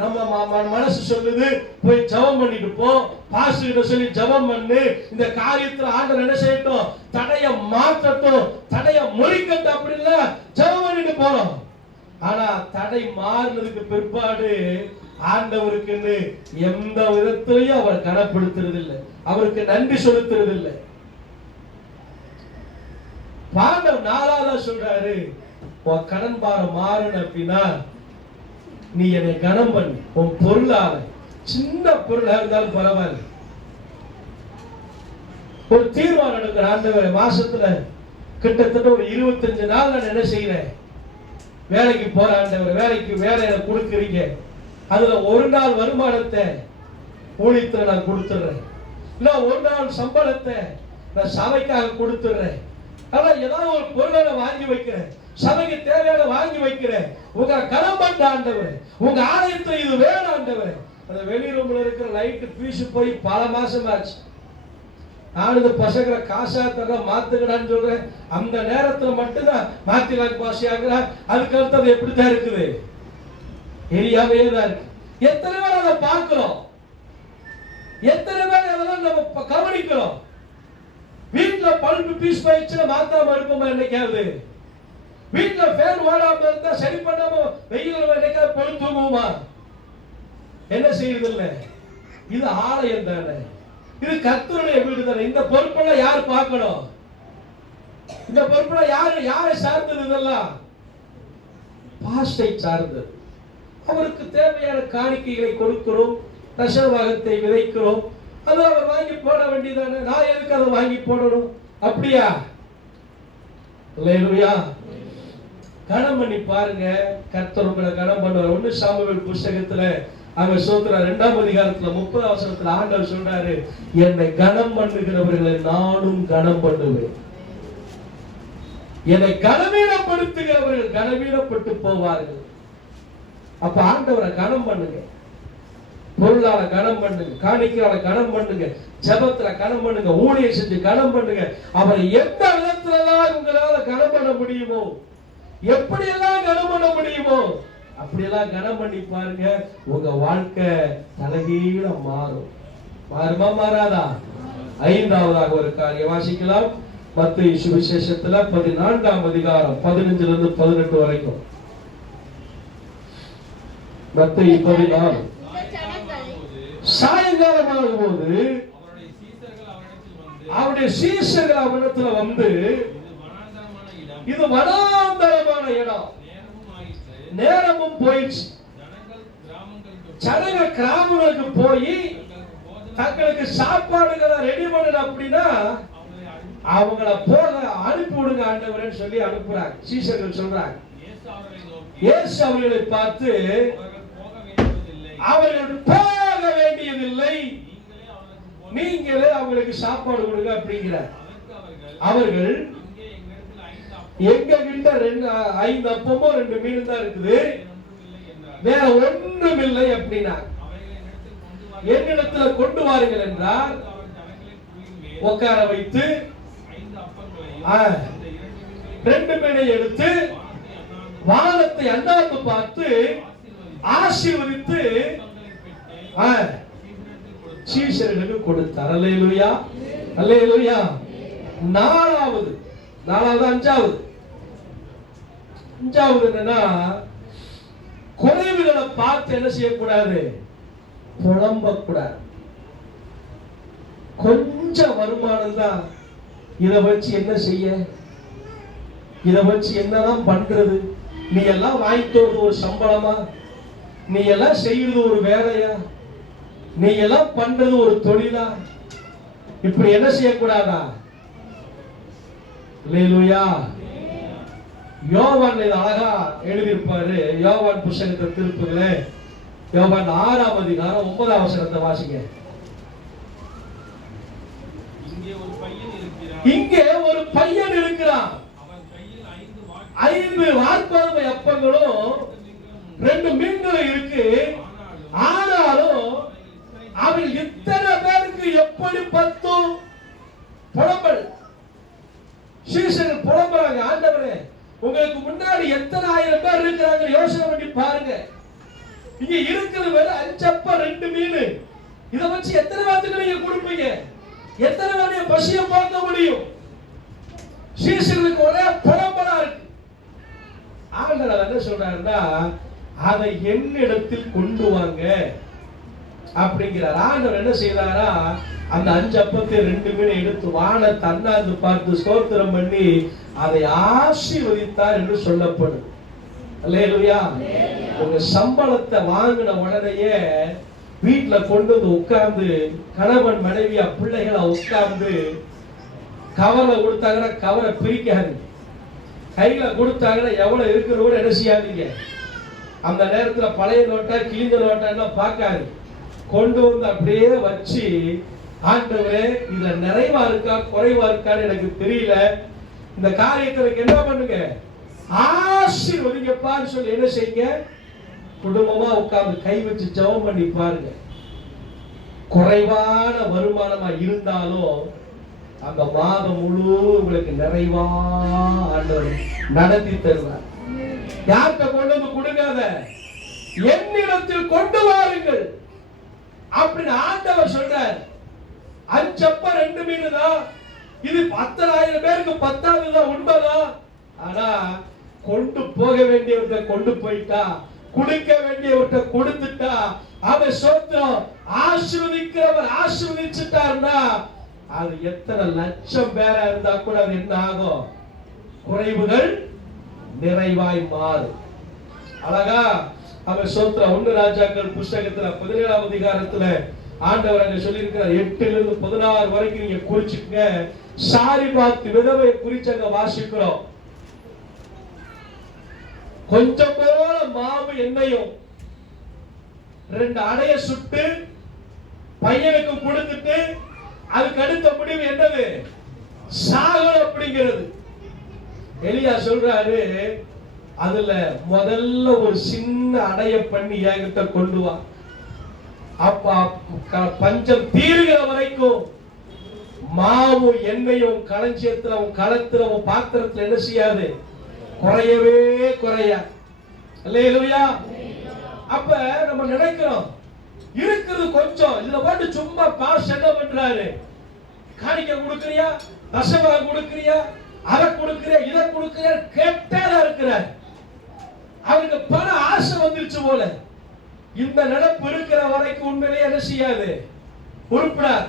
நம்ம மனசு சொல்லுது போய் ஜெபம் பண்ணிட்டு போ, பாஸ்டர் கிட்ட சொல்லி ஜெபம் பண்ணு, இந்த காரியத்துல ஆண்டவர் என்ன செய்யட்டும், தடைய மாற்றட்டும், தடைய முறிக்கட்டும் அப்படின்னு ஜெபம் பண்ணிட்டு போறோம். ஆனா தடை மாறினதுக்கு பிற்பாடு ஆண்டவருக்கு எந்த விதத்திலையும் அவர் கனப்படுத்துறது இல்லை, அவருக்கு நன்றி செலுத்துறது இல்லை. பாண்டவர் 4ஆவதா சொல்றாரு, உன் கடன் பாரம் மாறணும் அப்படின்னா நீ என்னை கனம் பண்ணு. உன் பொருளால, சின்ன பொருளா இருந்தாலும் பரவாயில்ல, ஒரு தீர்மானம் எடுக்கிற ஆண்டவரே, மாசத்துல கிட்டத்தட்ட ஒரு 25 நாள் நான் என்ன செய்யறேன், வேலைக்கு போற ஆண்டவர், வேலை எனக்கு கொடுக்குறீங்க, அதுல ஒரு நாள் வருமானத்தை ஊழியத்துல நான் கொடுத்துடுறேன், இல்ல ஒரு நாள் சம்பளத்தை நான் சபைக்காக கொடுத்துடுறேன், ஆனா ஏதாவது ஒரு பொருளை நான் வாங்கி வைக்கிறேன், சபைக்கு தேவையான வாங்கி வைக்கிறேன், உங்க கனம் பண்ண ஆண்டவர், உங்க ஆலயத்துல இது வேணும் ஆண்டவர். அந்த வெளி ரூம்ல இருக்கிற லைட் பீஸ் போய் பல மாசம் ஆச்சு, நான் இந்த பசங்களை காசா தர மாத்துக்கடான்னு சொல்றேன், அந்த நேரத்துல மட்டும்தான் மாத்திக்கலாம் பாசி ஆகுறா, அதுக்கு அடுத்தது எப்படித்தான் இருக்குது, எரியாவே தான் இருக்கு. எத்தனை பேர் அதை பார்க்கிறோம், எத்தனை பேர் அதெல்லாம் நம்ம கவனிக்கிறோம். வீட்டுல பல்பு பீஸ் போயிடுச்சுன்னா மாத்தாம இருக்குமா என்னைக்காவது? வீட்டுல ஃபேன் ஓடாம இருந்தா சரி பண்ணாம வெயில் என்னைக்காவது பொழுது தூங்குமா? என்ன செய்யறது இல்ல. இது ஆலயம் தானே, இது கர்த்தருடைய வீடு தானே. இந்த பொறுப்பெல்லாம் யார் பார்க்கணும்? இந்த பொறுப்பெல்லாம் யாரை சார்ந்தது? இதெல்லாம் பாஸ்டரை சார்ந்தது. அவருக்கு தேவையான காணிக்கைகளை கொடுக்கிறோம், தசமபாகத்தை விதைக்கிறோம், அதை அவர் வாங்கி போட வேண்டியதானே. நான் எதுக்கு அதை வாங்கி போடணும்? அப்படியா? அல்லேலூயா. கனம் பண்ணி பாருங்க, கர்த்தர் உங்களை கனம் பண்ணுவார். 1 சாமுவேல் புஸ்தகத்துல அவன் சோத்ரா 2ஆம் அதிகாரத்துல 30 வசனத்துல ஆண்டவர் சொல்றாரு, என்னை கனம் பண்ணுகிறவர்களை நானும் கனம் பண்ணுவேன், என்னை கனவீனப்படுத்துகிறவர்கள் கனவீனப்பட்டு போவார்கள். அப்ப ஆண்டவரை கனம் பண்ணுங்க, பொருளால கனம் பண்ணுங்க, காணிக்கையால கனம் பண்ணுங்க, ஜெபத்துல கனம் பண்ணுங்க, ஊழியம் செஞ்சு கனம் பண்ணுங்க. அவரை எந்த விதத்துலலாம் உங்களால கனம் பண்ண முடியுமோ, எப்படியெல்லாம் கனம் பண்ண முடியுமோ அப்படியெல்லாம் கனம் பண்ணி பாருங்க. உங்க வாழ்க்கை தலைகீழ மாறும். மாறுமா மாறாதா? 5ஆவதாக ஒரு காரியம் வாசிக்கலாம். மத்தேயு சுவிசேஷத்துல 14ஆம் அதிகாரம் 15 இருந்து 18 வரைக்கும். மத்தேயு 14. சாயங்காலமாகும் போது அவருடைய சீஷர்கள் அவரிடத்துல வந்து, இது வனாந்தரமான இடம், நேரமும் போயிடுச்சு, ஜனங்கள் கிராமங்களுக்கு போய் தங்களுக்கு சாப்பாடுகளை ரெடி பண்ணணும் அப்படின்னா அவங்கள போக அனுப்பி விடுங்க ஆண்டவரேன்னு சொல்லி அனுப்புறாங்க. சீஷர்கள் சொல்றாங்க. இயேசு அவர்களை பார்த்து, அவர்கள் போக வேண்டியதில்லை, நீங்களே அவங்களுக்கு சாப்பாடு கொடுங்க அப்படிங்கிறார். அவர்கள் எங்க கிட்ட 5 அப்பமும் 2 மீன் தான் இருக்குது, வேற ஒன்றும் இல்லை அப்படின்னா, என்னிடத்துல கொண்டு வாருங்கள் என்றார். உட்கார வைத்து 2 மீனை எடுத்து வானத்தை அண்ணாந்து பார்த்து ஆசீர்வதித்து சீஷர்களுக்கு கொடுத்தார். அல்லேலூயா, அல்லேலூயா. 4வது 5வது என்னன்னா, குறைவுகளை பார்த்து என்ன செய்யக்கூடாது, புலம்ப கூடாது. கொஞ்சம் வருமானம் தான், இதை வச்சு என்ன செய்ய, இதை வச்சு என்னதான் பண்றது, நீ எல்லாம் வாங்கிட்டு ஒரு சம்பளமா, நீ எல்லாம் செய்யறது ஒரு வேலையா, நீ எல்லாம் பண்றது ஒரு தொழிலா, இப்படி என்ன செய்யக்கூடாதா? அல்லேலூயா. யோவான் இதை அழகா எழுதியிருப்பாரு. யோவான் புத்தகத்தை திருப்புங்களே, யோவான் 6ஆம் அதிகாரம் 9ஆம் வசனத்தை வாசிங்க. இங்கே ஒரு பையன் இருக்கிறான். 5 வாற்கோதுமை அப்பங்களும் 2 மீன்களும் இருக்கு. ஆனாலும் அவன் இத்தனை பேருக்கு எப்படி 10 புலம்பல்? சீசர்கள் புலம்புறாங்க, ஆண்டவரே உங்களுக்கு முன்னாடி எத்தனை ஆயிரம் பேர் இருக்கிறாங்க யோசனை பண்ணி பாருங்க. இங்க இருக்கிறது வெறும் 5 அப்பம் 2 மீன். இத வச்சு எத்தனை பேருக்கு நீங்க கொடுப்பீங்க? எத்தனை பேருடைய பசியை பார்க்க முடியும்? சீசர்களுக்கு ஒரே புலம்பலா இருக்கு. ஆண்டவர் என்ன சொல்றாருன்னா, அதை என்னிடத்தில் கொண்டு வாங்க அப்படிங்கிறார். ஆண்டவர் என்ன செய்தாரா, அந்த 5 அப்பத்தை 2 மீனை எடுத்து வானத்தை அண்ணாந்து பார்த்து ஸ்தோத்திரம் பண்ணி அதை ஆசீர்வதித்தார் என்று சொல்லப்படும். அல்லேலூயா. உங்க சம்பளத்தை வாங்கின உடனேயே வீட்டுல கொண்டு வந்து உட்கார்ந்து கணவன் மனைவியா பிள்ளைகளா உட்கார்ந்து கவரை கொடுத்தாங்கன்னா கவரை பிரிக்காது. கையில கொடுத்தாங்கன்னா எவ்வளவு இருக்கிறோட என்ன செய்யாதீங்க. அந்த நேரத்துல பழைய நோட்டா கிழிஞ்ச நோட்டா பார்க்காது. கொண்டு வந்து அப்படியே வச்சு, ஆண்டவரே இதுல நிறைவா இருக்கா குறைவா இருக்கான்னு எனக்கு தெரியல, இந்த காரியத்திற்கு என்ன பண்ணுங்க, ஆசீர்வதிங்கப்பான்னு சொல்லி என்ன செய்யுங்க, குடும்பமா உட்கார்ந்து கை வச்சு ஜெபம் பண்ணி பாருங்க. குறைவான வருமானமா இருந்தாலும் அந்த மாதம் முழு உங்களுக்கு நிறைவா ஆண்டவர் நடத்தி தருவார். யார்கிட்ட கொண்டு வந்து கொடுக்காத, என்னிடத்தில் கொண்டு வாருங்கள் அப்படின்னு ஆண்டவர் சொல்றார். 5 அப்பம் 2 மீன் தான். இது 10,000 பேருக்கு 10வது தான், உண்மைதான். ஆனா கொண்டு போக வேண்டியவர்கிட்ட கொண்டு போயிட்டா, கொடுக்க வேண்டியவர்கிட்ட கொடுத்துட்டா, அவன் சொத்தம் ஆசீர்வதிக்கிறவர் ஆசீர்வதிச்சுட்டாருன்னா அது எத்தனை லட்சம் பேரா இருந்தா கூட அது என்ன ஆகும், குறைவுகள் நிறைவாய் மாறும். அழகா அவன் சொத்திரம் 1 ராஜாக்கள் புஸ்தகத்துல 17ஆம் அதிகாரத்துல ஆண்டவர் அங்க சொல்லி இருக்கிறார். 8 இருந்து 16 வரைக்கும் நீங்க குறிச்சுங்க. சாரிபாத் விதவை குறிச்சு அங்க வாசிக்கிறோம். கொஞ்சம் போல மாவு எண்ணெயும் 2 அடைய சுட்டு பையனுக்கு கொடுத்துட்டு அதுக்கு அடுத்த முடிவு என்னது, சாகல் அப்படிங்கிறது. எலியா சொல்றாரு, அதுல முதல்ல ஒரு சின்ன அடைய பண்ணி என்கிட்ட கொண்டு வா, அப்ப பஞ்சம் தீருகிற வரைக்கும் மாவு எண்ணெயும் களஞ்சியத்துல களத்துல பாத்திரத்துல என்ன செய்யாது, குறையவே குறையா. அல்லேலூயா. அப்ப நம்ம நினைக்கிறோம் இருக்கிறது கொஞ்சம், இதுல போட்டு சும்மா பாஸ் என்ன பண்றாரு, காணிக்க கொடுக்கறியா, தசமம் கொடுக்கறியா, அதை கொடுக்கறியா, இதை கொடுக்கறியா, கேட்டதா இருக்கிறார். அவருக்கு பண ஆசை வந்துருச்சு போல. இந்த நடப்பு இருக்கிற வரைக்கும் உண்மையிலேயே என்ன செய்யாது, உருப்படார்.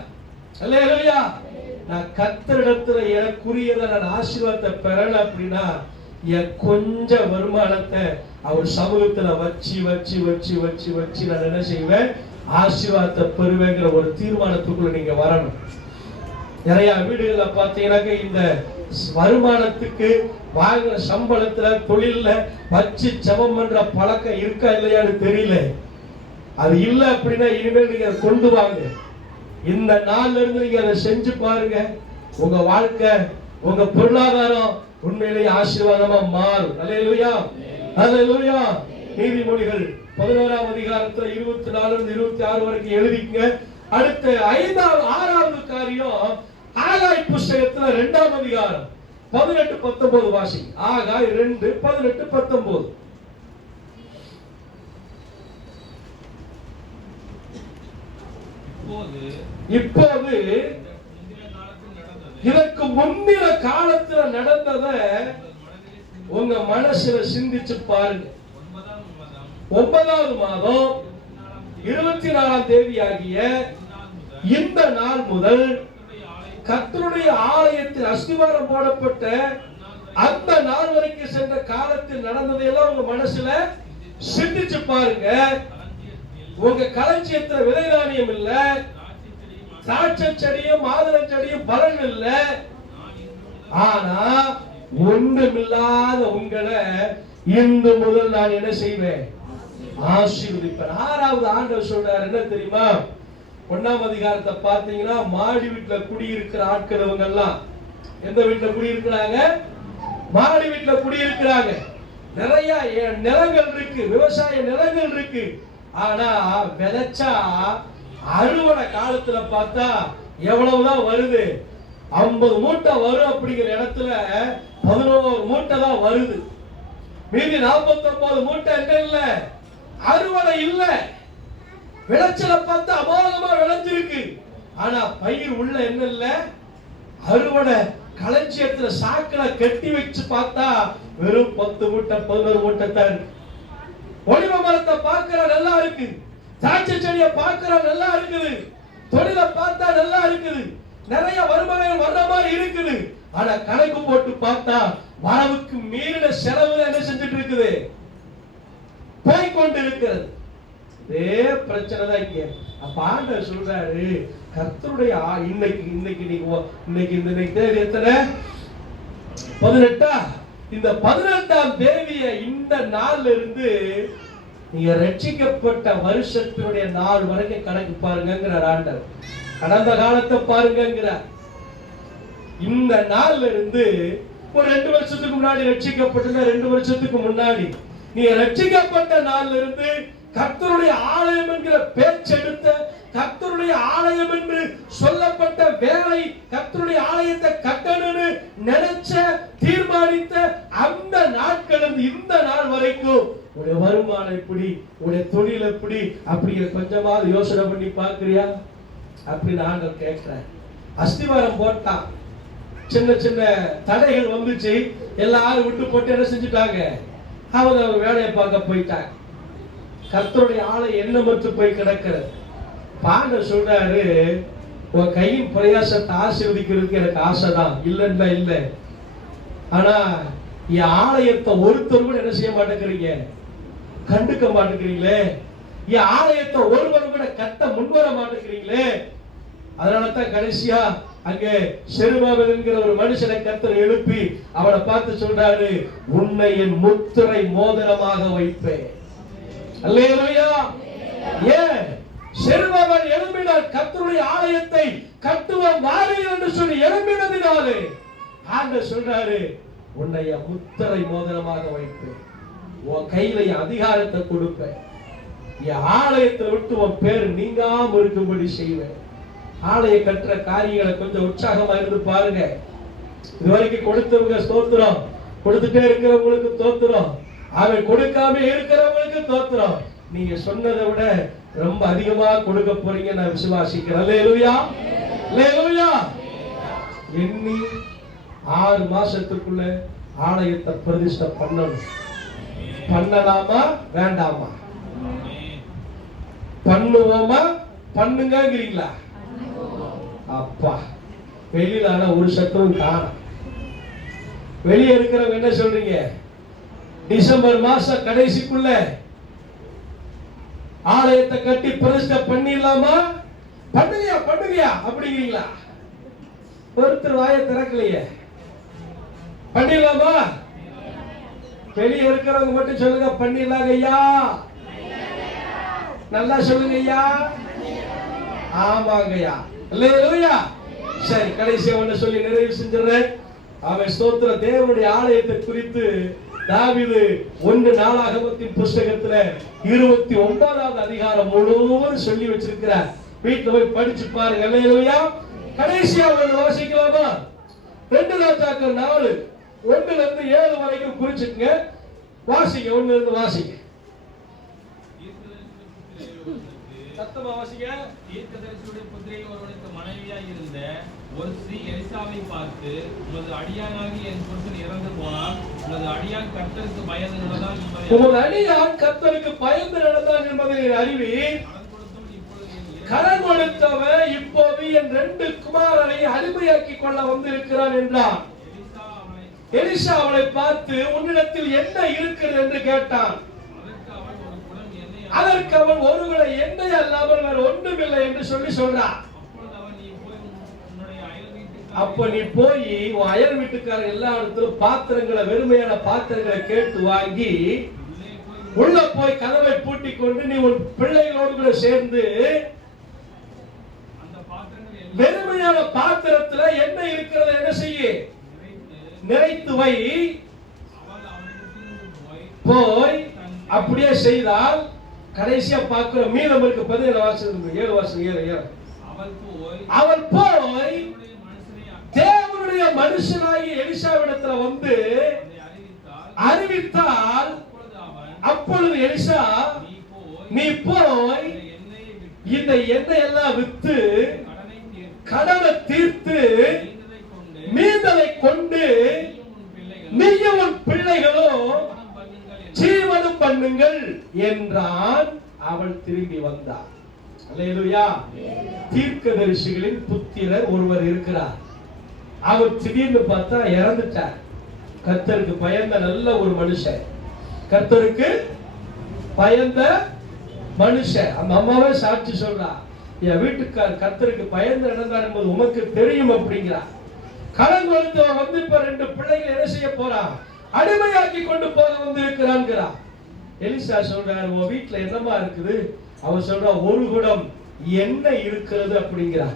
அல்லேலூயா. நான் கர்த்தரிடத்துல எனக்குரியதை நான் ஆசீர்வாதத்தை பெறல அப்படின்னா என் கொஞ்ச வருமானத்தை அவர் சமூகத்துல வச்சு வச்சு வச்சு வச்சு வச்சு நான் என்ன செய்வேன், ஆசீர்வாதத்தை பெறுவேங்கிற ஒரு தீர்மானத்துக்குள்ள நீங்க வரணும். நிறைய வீடுகளை பார்த்தீங்கன்னாக்க இந்த வருமானத்துக்கு வாங்குற சம்பளத்துல தொழில்ல வச்சு ஜெபம் பண்ற பழக்கம் இருக்கா இல்லையான்னு தெரியல. அது இல்ல அப்படின்னா இனிமேல் நீங்க அதை கொண்டு வாங்க. இந்த நாள்ல இருந்து நீங்க அதை செஞ்சு பாருங்க. உங்க வாழ்க்கை, உங்க பொருளாதாரம் உண்மையிலேயே ஆசீர்வாதமா மாறும். அல்லேலூயா, அல்லேலூயா. நீதிமொழிகள் 11ஆம் அதிகாரத்துல 24 இருந்து 26 வரைக்கும் எழுதிங்க. அடுத்த 6வது காரியம் ஆகாய் புஸ்தகத்துல 2ஆம் அதிகாரம் 18-19 வாசி. ஆகாய் 2:18-19. இப்போது இதற்கு முந்தின காலத்துல நடந்தத உங்க மனசுல சிந்திச்சு பாருங்க. 9வது மாதம் 24ஆம் தேதி ஆகிய இந்த நாள் முதல் கர்த்தருடைய ஆலயத்தில் அஸ்திவாரம் போடப்பட்ட அந்த நாள் வரைக்கும் சென்ற காலத்தில் நடந்ததையெல்லாம் உங்க மனசுல சிந்திச்சு பாருங்க. உங்க களஞ்சியத்துல விதை தானியம் இல்ல, திராட்சை செடியும் மாதுளை செடியும் பலன் இல்ல. ஆனா ஒன்றுமில்லாத உங்களை இன்று முதல் நான் என்ன செய்வேன், ஆசீர்வதிப்பேன். 6வது ஆண்டவர் சொல்றாரு என்ன தெரியுமா, 1ஆம் அதிகாரத்தை பார்த்தீங்கன்னா மாடி வீட்டுல குடியிருக்கிற ஆட்கள் இவங்க எல்லாம் எந்த வீட்டுல குடியிருக்கிறாங்க? மாடி வீட்டுல குடியிருக்கிறாங்க. நிறைய நிலங்கள் இருக்கு, விவசாய நிலங்கள் இருக்கு. ஆனா விதைச்சா அறுவடை காலத்துல பார்த்தா எவ்வளவுதான் வருது? 50 மூட்டை வரும் அப்படிங்கிற இடத்துல 11 மூட்டை தான் வருது. மீதி 49 மூட்டை எங்க இல்ல? அறுவடை இல்ல. விளைச்சல பார்த்தா அமோகமா விளைஞ்சிருக்கு. ஆனா பயிர் உள்ள என்ன இல்ல? அறுவடை களஞ்சியத்துல சாக்குல கட்டி வச்சு பார்த்தா வெறும் 10 மூட்டை 11 மூட்டை தான். ஒலிவ மரத்தை பார்க்கிற நல்லா இருக்கு, திராட்சை செடியை பார்க்கிற நல்லா இருக்குது, தொழிலை பார்த்தா நல்லா இருக்குது, நிறைய வருமானம் வர்ற மாதிரி இருக்குது. ஆனா கணக்கு போட்டு பார்த்தா வரவுக்கு மீறின செலவு என்ன செஞ்சுட்டு இருக்குது? போய்கொண்டு இருக்கிறது. இதே பிரச்சனை தான் இங்க. அப்ப ஆண்டவர் சொல்றாரு, கர்த்தருடைய இன்னைக்கு தேதி எத்தனை? 18. இந்த 18ஆம் தேதிய இந்த நாள்ல இருந்து நீங்க ரட்சிக்கப்பட்ட வருஷத்தினுடைய நாள் வரைக்கும் கணக்கு பாருங்கிறார் ஆண்டவர். கடந்த காலத்தை பாருங்கிறார். இந்த நாள்ல இருந்து ஒரு 2 வருஷத்துக்கு முன்னாடி ரட்சிக்கப்பட்ட 2 வருஷத்துக்கு முன்னாடி நீங்க ரட்சிக்கப்பட்ட நாள்ல இருந்து கர்த்தருடைய ஆலயம் என்கிற பேச்செடுத்த, கர்த்தருடைய ஆலயம் என்று சொல்லப்பட்ட வேலை, கர்த்தருடைய ஆலயத்தை கட்டணும்னு நினைச்ச தீர்மானித்த அந்த நாட்கள் இந்த நாள் வரைக்கும் உடைய வருமானம் எப்படி, உடைய தொழில் எப்படி அப்படிங்கிற கொஞ்சமாவது யோசனை பண்ணி பாக்குறியா அப்படின்னு ஆண்டவர் கேட்கிறார். அஸ்திவாரம் போட்டான், சின்ன சின்ன தடைகள் வந்துச்சு, எல்லாரும் விட்டு போட்டு என்ன செஞ்சுட்டாங்க? அவங்க வேலையை பார்க்க போயிட்டாங்க. கர்த்தருடைய ஆளை எண்ணமற்று போய் கிடக்கிறது. ஆண்டவர் சொல்றாரு, உன் கையின் பிரயாசத்தை ஆசீர்வதிக்கிறதுக்கு எனக்கு ஆசைதான், இல்லைன்னா இல்லை. ஆனா என் ஆலயத்தை ஒருத்தர் கூட என்ன செய்ய மாட்டேங்கிறீங்க? கண்டுக்க மாட்டேங்கிறீங்களே. என் ஆலயத்தை ஒருவர் கூட கட்ட முன்வர மாட்டேங்கிறீங்களே. அதனாலதான் கடைசியா அங்கே செருபாபேல் என்கிற ஒரு மனுஷனை கர்த்தர் எழுப்பி அவனை பார்த்து சொல்றாரு, உன்னை என் முத்திரை மோதிரமாக வைப்பேன். அல்லேலூயா. ஏன் செருபாபேல் எழும்பினார்? கர்த்தருடைய ஆலயத்தை கட்டுவோம் வாருங்கள் என்று சொல்லி எழும்பினதினாலே ஆண்டவர் சொல்றாரு, உன்னை என் முத்திரை மோதிரமாக வைப்பேன், உன் கையில என் அதிகாரத்தை கொடுப்பேன், என் ஆலயத்தை விட்டு உன் பேர் நீங்காம இருக்கும்படி செய்வேன். ஆலய கட்டுற காரியங்களை கொஞ்சம் உற்சாகமா இருந்து பாருங்க. இதுவரைக்கும் கொடுத்தவங்க ஸ்தோத்திரம், கொடுத்துட்டே இருக்கிறவங்களுக்கு தோத்திரம், அவன் கொடுக்காம இருக்கிறவங்களுக்கு தோத்திரம். நீங்க சொன்னதை விட ரொம்ப அதிகமா கொடுக்க போறீங்க நான் விசுவாசிக்கிறேன். அல்லேலூயா, அல்லேலூயா. எண்ணி 6 மாசத்துக்குள்ள ஆலயத்தை பிரதிஷ்டை பண்ணணும். பண்ணலாமா வேண்டாமா? பண்ணுவோமா பண்ணுங்கிறீங்களா? அப்பா வெளியில ஆனா ஒரு சத்தம் காணோம். வெளியே இருக்கிறவங்க என்ன சொல்றீங்க? டிசம்பர் மாசம் கடைசிக்குள்ள ஆலயத்தை கட்டி பிரதிஷ்டை பண்ணிடலாமா? பண்ணுவியா அப்படிங்கிறீங்களா? ஒருத்தர் வாயை திறக்கலையே. பண்ணிடலாமா? வெளியே இருக்கிறவங்க மட்டும் சொல்லுங்க, பண்ணிடலாங்க ஐயா. நல்லா சொல்லுங்க ஐயா. ஆமாங்க ஐயா. அல்லேலூயா. சரி, கடைசியா ஒண்ணு சொல்லி நிறைவு செஞ்சிடறேன். அவன் ஸ்தோத்திர தேவனுடைய ஆலயத்தை குறித்து தாவீது 1 நாளாகமத்தின் புஸ்தகத்துல 29வது அதிகாரம் முழுவதும் சொல்லி வச்சிருக்கிறார். வீட்டுல போய் படிச்சு பாருங்க. அல்லேலூயா. கடைசியா ஒண்ணு வாசிக்கலாமா? 2 ராஜாக்கள் 4 1ல இருந்து 7 வரைக்கும் குறிச்சுங்க. வாசிங்க, 1ல இருந்து வாசிங்க. சத்தமா வாசிங்க. தீர்க்கதரிசியுடைய புத்திரை ஒருவனுக்கு மனைவியாய் இருந்த ஒரு ஸ்ரீ எலிசாவை பார்த்து, உமது அடியானாகி என் புருஷன் இறந்து போனார், உமது அடியான் கர்த்தருக்கு பயந்து நடந்தான் என்பதை அறிவி, கடன் கொடுத்தவன் இப்போது என் 2 குமாரரை அடிமையாக்கி கொள்ள வந்திருக்கிறான் என்றான். எலிசா அவளை பார்த்து, உன்னிடத்தில் என்ன இருக்கிறது என்று கேட்டான். அதற்கு அவன் ஒருவேளை எண்ணெய் அல்லாமல் வேற ஒன்றுமில்லை என்று சொல்றான். அப்ப நீ போய் உன் அயல் வீட்டுக்காரர் எல்லா இடத்திலும் பாத்திரங்களை, வெறுமையான பாத்திரங்களை கேட்டு வாங்கி உள்ள போய் கதவை பூட்டி கொண்டு நீ உன் பிள்ளைகளோடு கூட சேர்ந்து வெறுமையான பாத்திரத்துல என்ன இருக்கிறது என்ன செய்ய நிறைத்து வை. போய் அப்படியே செய்தால் கடைசியா பார்க்கிறோம். மீதம் இருக்கு 17 வருஷம் 7 வருஷம் 7. அவள் போய் தேவனுடைய மனுஷனாகி எலிசாவிடத்துல வந்து அறிவித்தால், அப்பொழுது எலிசா, நீ போய் இந்த எண்ணெய் எல்லாம் வித்து கடனை தீர்த்து மீந்ததை கொண்டு நீயும் உன் பிள்ளைகளும் ஜீவனம் பண்ணுங்கள் என்றான். அவள் திரும்பி வந்தாள். அல்லேலூயா. தீர்க்கதரிசிகளின் புத்திரர் ஒருவர் இருக்கிறார். அவர் திடீர்னு பார்த்தா இறந்துட்டார். கர்த்தருக்கு பயந்த நல்ல ஒரு மனுஷன், கர்த்தருக்கு பயந்த மனுஷன். அந்த அம்மாவே சாட்சி சொல்றா, என் வீட்டுக்கார் கர்த்தருக்கு பயந்து நடந்தார் என்பது உமக்கு தெரியும் அப்படிங்கிறா. கடன் கொடுத்தவன் வந்து இப்ப 2 பிள்ளைகள் என்ன செய்ய போறா? அடிமையாக்கி கொண்டு போக வந்து இருக்கிறான்ங்கிறா. எலிசா சொல்றாரு, உன் வீட்டுல என்னமா இருக்குது? அவன் சொல்றா, 1 குடம் எண்ணெய் இருக்கிறது அப்படிங்கிறா.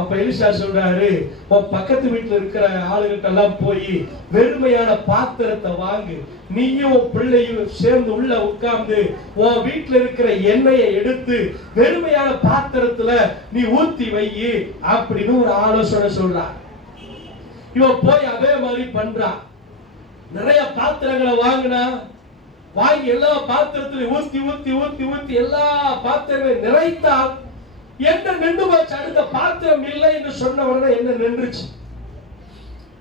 அப்ப எலிசா சொல்றாரு, உன் பக்கத்து வீட்டுல இருக்கிற ஆளுகிட்ட எல்லாம் போய் வெறுமையான பாத்திரத்தை வாங்கு, நீயும் உன் பிள்ளையும் சேர்ந்து உள்ள உட்கார்ந்து உன் வீட்டுல இருக்கிற எண்ணெயை எடுத்து வெறுமையான பாத்திரத்துல நீ ஊத்தி வை அப்படின்னு ஒரு ஆலோசனை சொல்றான். இவன் போய் அதே மாதிரி பண்றான். நிறைய பாத்திரங்களை வாங்கி எல்லா பாத்திரத்திலையும் ஊத்தி ஊத்தி ஊத்தி ஊத்தி எல்லா பாத்திரங்களையும் நிறைத்தான். என்ன நின்று போச்சு? அடுத்த பாத்திரம் இல்லை என்று சொன்ன உடனே என்ன நின்றுச்சு?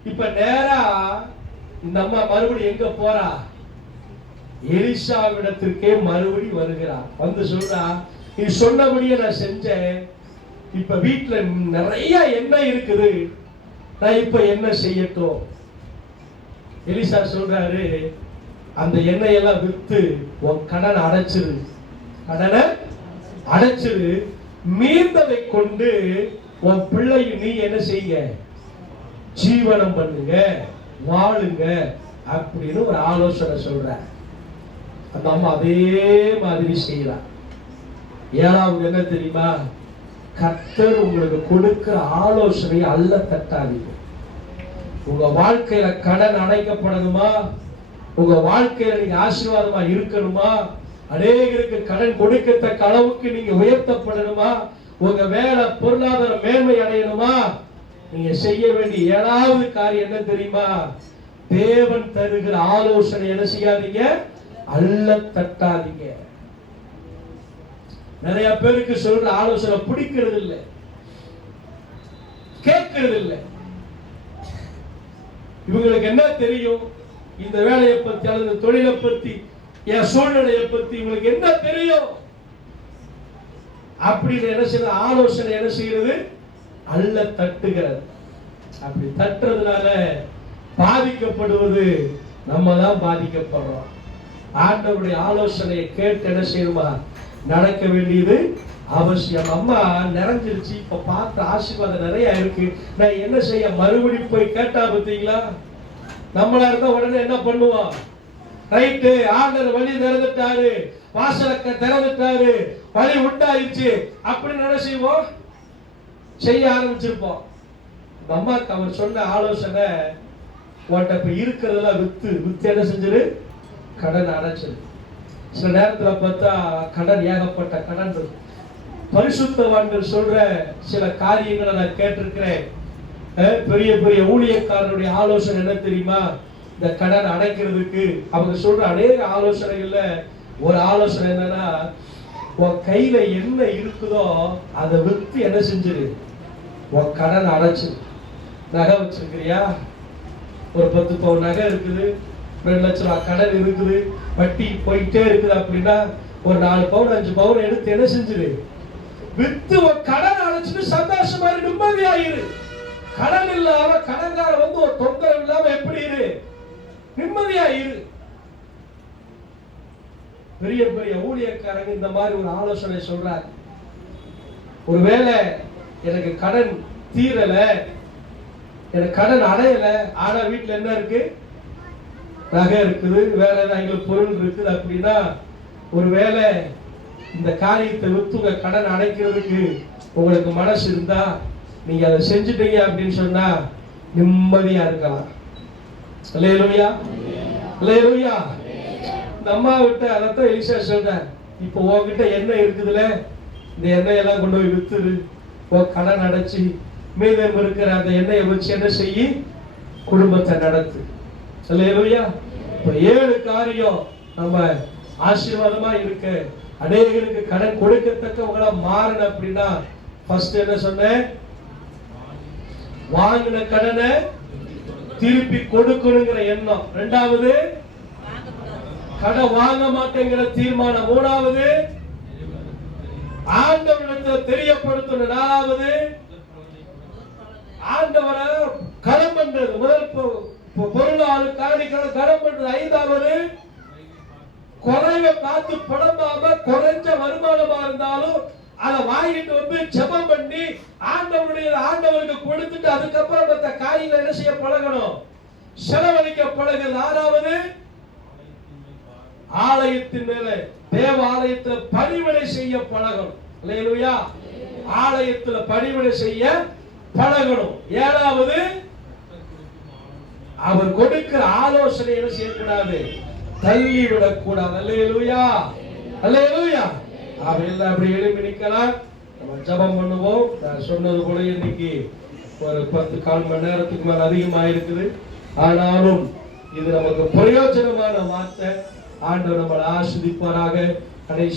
இப்ப நேரா இந்த அம்மா மறுபடியும் எங்க போறா? எலிசாவிடத்திற்கே மறுபடி வருகிறா. வந்து சொல்றா, நீ சொன்னபடியே நான் செஞ்சேன். இப்ப வீட்டுல நிறைய எண்ணெய் இருக்குது, நான் இப்ப என்ன செய்யட்டும்? எலிசா சொல்றாரு, அந்த எண்ணெய் எல்லாம் வித்து உன் கடனை அடைச்சிரு, கடனை அடைச்சிரு, மீந்ததை கொண்டு உன் பிள்ளையும் நீ என்ன செய்ய? ஜீவனம் பண்ணுங்க, வாழுங்க அப்படின்னு ஒரு ஆலோசனை சொல்ற. அந்த அம்மா அதே மாதிரி செய்யலாம். 7வது என்ன தெரியுமா? கர்த்தர் உங்களுக்கு கொடுக்கிற ஆலோசனை அல்ல தட்டாதீங்க. உங்க வாழ்க்கையில கடன் அடைக்கப்படணுமா? உங்க வாழ்க்கையில நீங்க ஆசீர்வாதமா இருக்கணுமா? அநேகருக்கு கடன் கொடுக்கத்தக்க அளவுக்கு நீங்க உயர்த்தப்படணுமா? உங்க வேலை பொருளாதார மேன்மை அடையணுமா? நீங்க செய்ய வேண்டிய 7வது காரியம் என்ன தெரியுமா? தேவன் தருகிற ஆலோசனை என்ன செய்யாதீங்க? அல்ல தட்டாதீங்க. நிறைய பேருக்கு சொல்ற ஆலோசனை பிடிக்கிறது இல்லை, கேட்கிறது இல்லை. இவங்களுக்கு என்ன தெரியும்? இந்த வேலையை பத்தி அல்லது தொழிலை பத்தி, என் சூழ்நிலையை பத்தி இவங்களுக்கு என்ன தெரியும்? அப்படின்னு என்ன செய்ய ஆலோசனை என்ன செய்யறது? அல்ல தட்டுகிறது. அப்படி தட்டுறதுனால பாதிக்கப்படுவது நம்ம தான் பாதிக்கப்படுறோம். ஆண்டவருடைய ஆலோசனையை கேட்டு என்ன செய்யணுமா? நடக்க வேண்டியது அவசியம். அம்மா நிறைஞ்சிருச்சு, இப்ப பார்த்த ஆசீர்வாதம் நிறைய இருக்கு, நான் என்ன செய்ய? மறுபடி போய் கேட்டா பார்த்தீங்களா? நம்மளா இருந்தா உடனே என்ன பண்ணுவோம்? ரைட்டு, ஆண்டவர் வழி திறந்துட்டாரு, வாசலுக்கு திறந்துட்டாரு, வழி உண்டாயிடுச்சு அப்படின்னு என்ன செய்வோம்? செய்ய ஆரம்பிச்சிருப்போம். அம்மாக்கு அவர் சொன்ன ஆலோசனை, உன்கிட்ட இப்ப இருக்கிறதெல்லாம் வித்து என்ன செஞ்சிரு? கடன் அடைச்சிரு. சில நேரத்துல பார்த்தா கடன், ஏகப்பட்ட கடன். பரிசுத்தவான்கள் சொல்ற சில காரியங்களை நான் கேட்டிருக்கிறேன். பெரிய பெரிய ஊழியக்காரருடைய ஆலோசனை என்ன தெரியுமா? இந்த கடன் அடைக்கிறதுக்கு அவங்க சொல்ற அநேக ஆலோசனைகள்ல ஒரு ஆலோசனை என்னன்னா, உன் கையில என்ன இருக்குதோ அதை வித்து என்ன செஞ்சிரு? உன் கடன் அடைச்சு. நகை வச்சிருக்கிறியா? ஒரு 10 பவுன் நகை இருக்குது, 2 லட்சம் ரூபாய் கடன் இருக்குது, வட்டி போயிட்டே இருக்குது அப்படின்னா ஒரு 4 பவுன் 5 பவுன் எடுத்து என்ன செஞ்சிரு? வித்து உன் கடன் அடைச்சிட்டு சந்தோஷமா நிம்மதியாயிரு. கடன் இல்லாம கடன்கார வந்து ஒரு தொந்தரவு இல்லாம எப்படி இரு? நிம்மதியாயிரு. பெரிய பெரிய ஊழியக்காரங்க இந்த மாதிரி ஒரு ஆலோசனை சொல்றாங்க. ஒருவேளை எனக்கு கடன் தீரல, எனக்கு கடன் அடையல, ஆனா வீட்டுல என்ன இருக்கு? நகை இருக்குது, வேற ஏதாவது பொருள் இருக்குது அப்படின்னா, ஒருவேளை இந்த காரியத்தை வித்து உங்க கடன் அடைக்கிறதுக்கு உங்களுக்கு மனசு இருந்தா நீங்க அதை செஞ்சுட்டீங்க அப்படின்னு சொன்னா நிம்மதியா இருக்கலாம். அல்லேலூயா, அல்லேலூயா. இந்த அம்மா விட்ட அதான் எலிசா சொல்றேன், இப்போ உன்கிட்ட எண்ணெய் இருக்குதுல, இந்த எண்ணெய் எல்லாம் கொண்டு போய் வித்துரு, உன் கடன் அடைச்சி மீதம் இருக்கிற அந்த எண்ணெயை வச்சு என்ன செய்யி, குடும்பத்தை நடத்து. அல்லேலூயா. இப்ப 7 காரியம் நம்ம ஆசீர்வாதமா இருக்க, அநேகருக்கு கடன் கொடுக்கத்தக்கவங்களா மாறணும் அப்படின்னா, ஃபர்ஸ்ட் என்ன சொன்னேன், வாங்கின கடனை திருப்பி கொடுக்கணுங்கிற எண்ணம். 2வது கடன் வாங்க மாட்டேங்கிற தீர்மானம். 3வது ஆண்டவரிடத்தில் தெரியப்படுத்தணும். 4வது ஆண்டவரை கடன் பண்றது, முதல் பொருளாளு காணிகளை கடன் பண்றது. 5வது குறைவை பார்த்து படமாம குறைஞ்ச வருமானமா இருந்தாலும் அதை வாங்கிட்டு வந்து ஜெபம் பண்ணி ஆண்டவருக்கு கொடுத்துட்டு அதுக்கப்புறம் மற்ற காரியம் என்ன செய்ய பழகணும், செலவழிக்க பழகுது. 6வது ஆலயத்தின் மேல, தேவ ஆலயத்தில் பணிவிடை செய்ய பழகணும். அல்லேலூயா. ஆலயத்தில் பணிவிடை செய்ய பழகணும். 7வது அவர் கொடுக்கிற ஆலோசனை என்ன செய்யக்கூடாது, தள்ளி விடக்கூடாது. அல்லேலூயா, அல்லேலூயா. அவையெல்லாம் அப்படி எழுப்பி நிக்கலாம். நம்ம ஜெபம் பண்ணுவோம். நான் சொன்னது போல இன்னைக்கு ஒரு 10-15 மணி நேரத்துக்கு மேல அதிகமா இருக்குது. ஆனாலும் இது நமக்கு பிரயோஜனமான வார்த்தை. ஆண்டவர் நம்மளை ஆசீர்வதிப்பாராக. கடைசி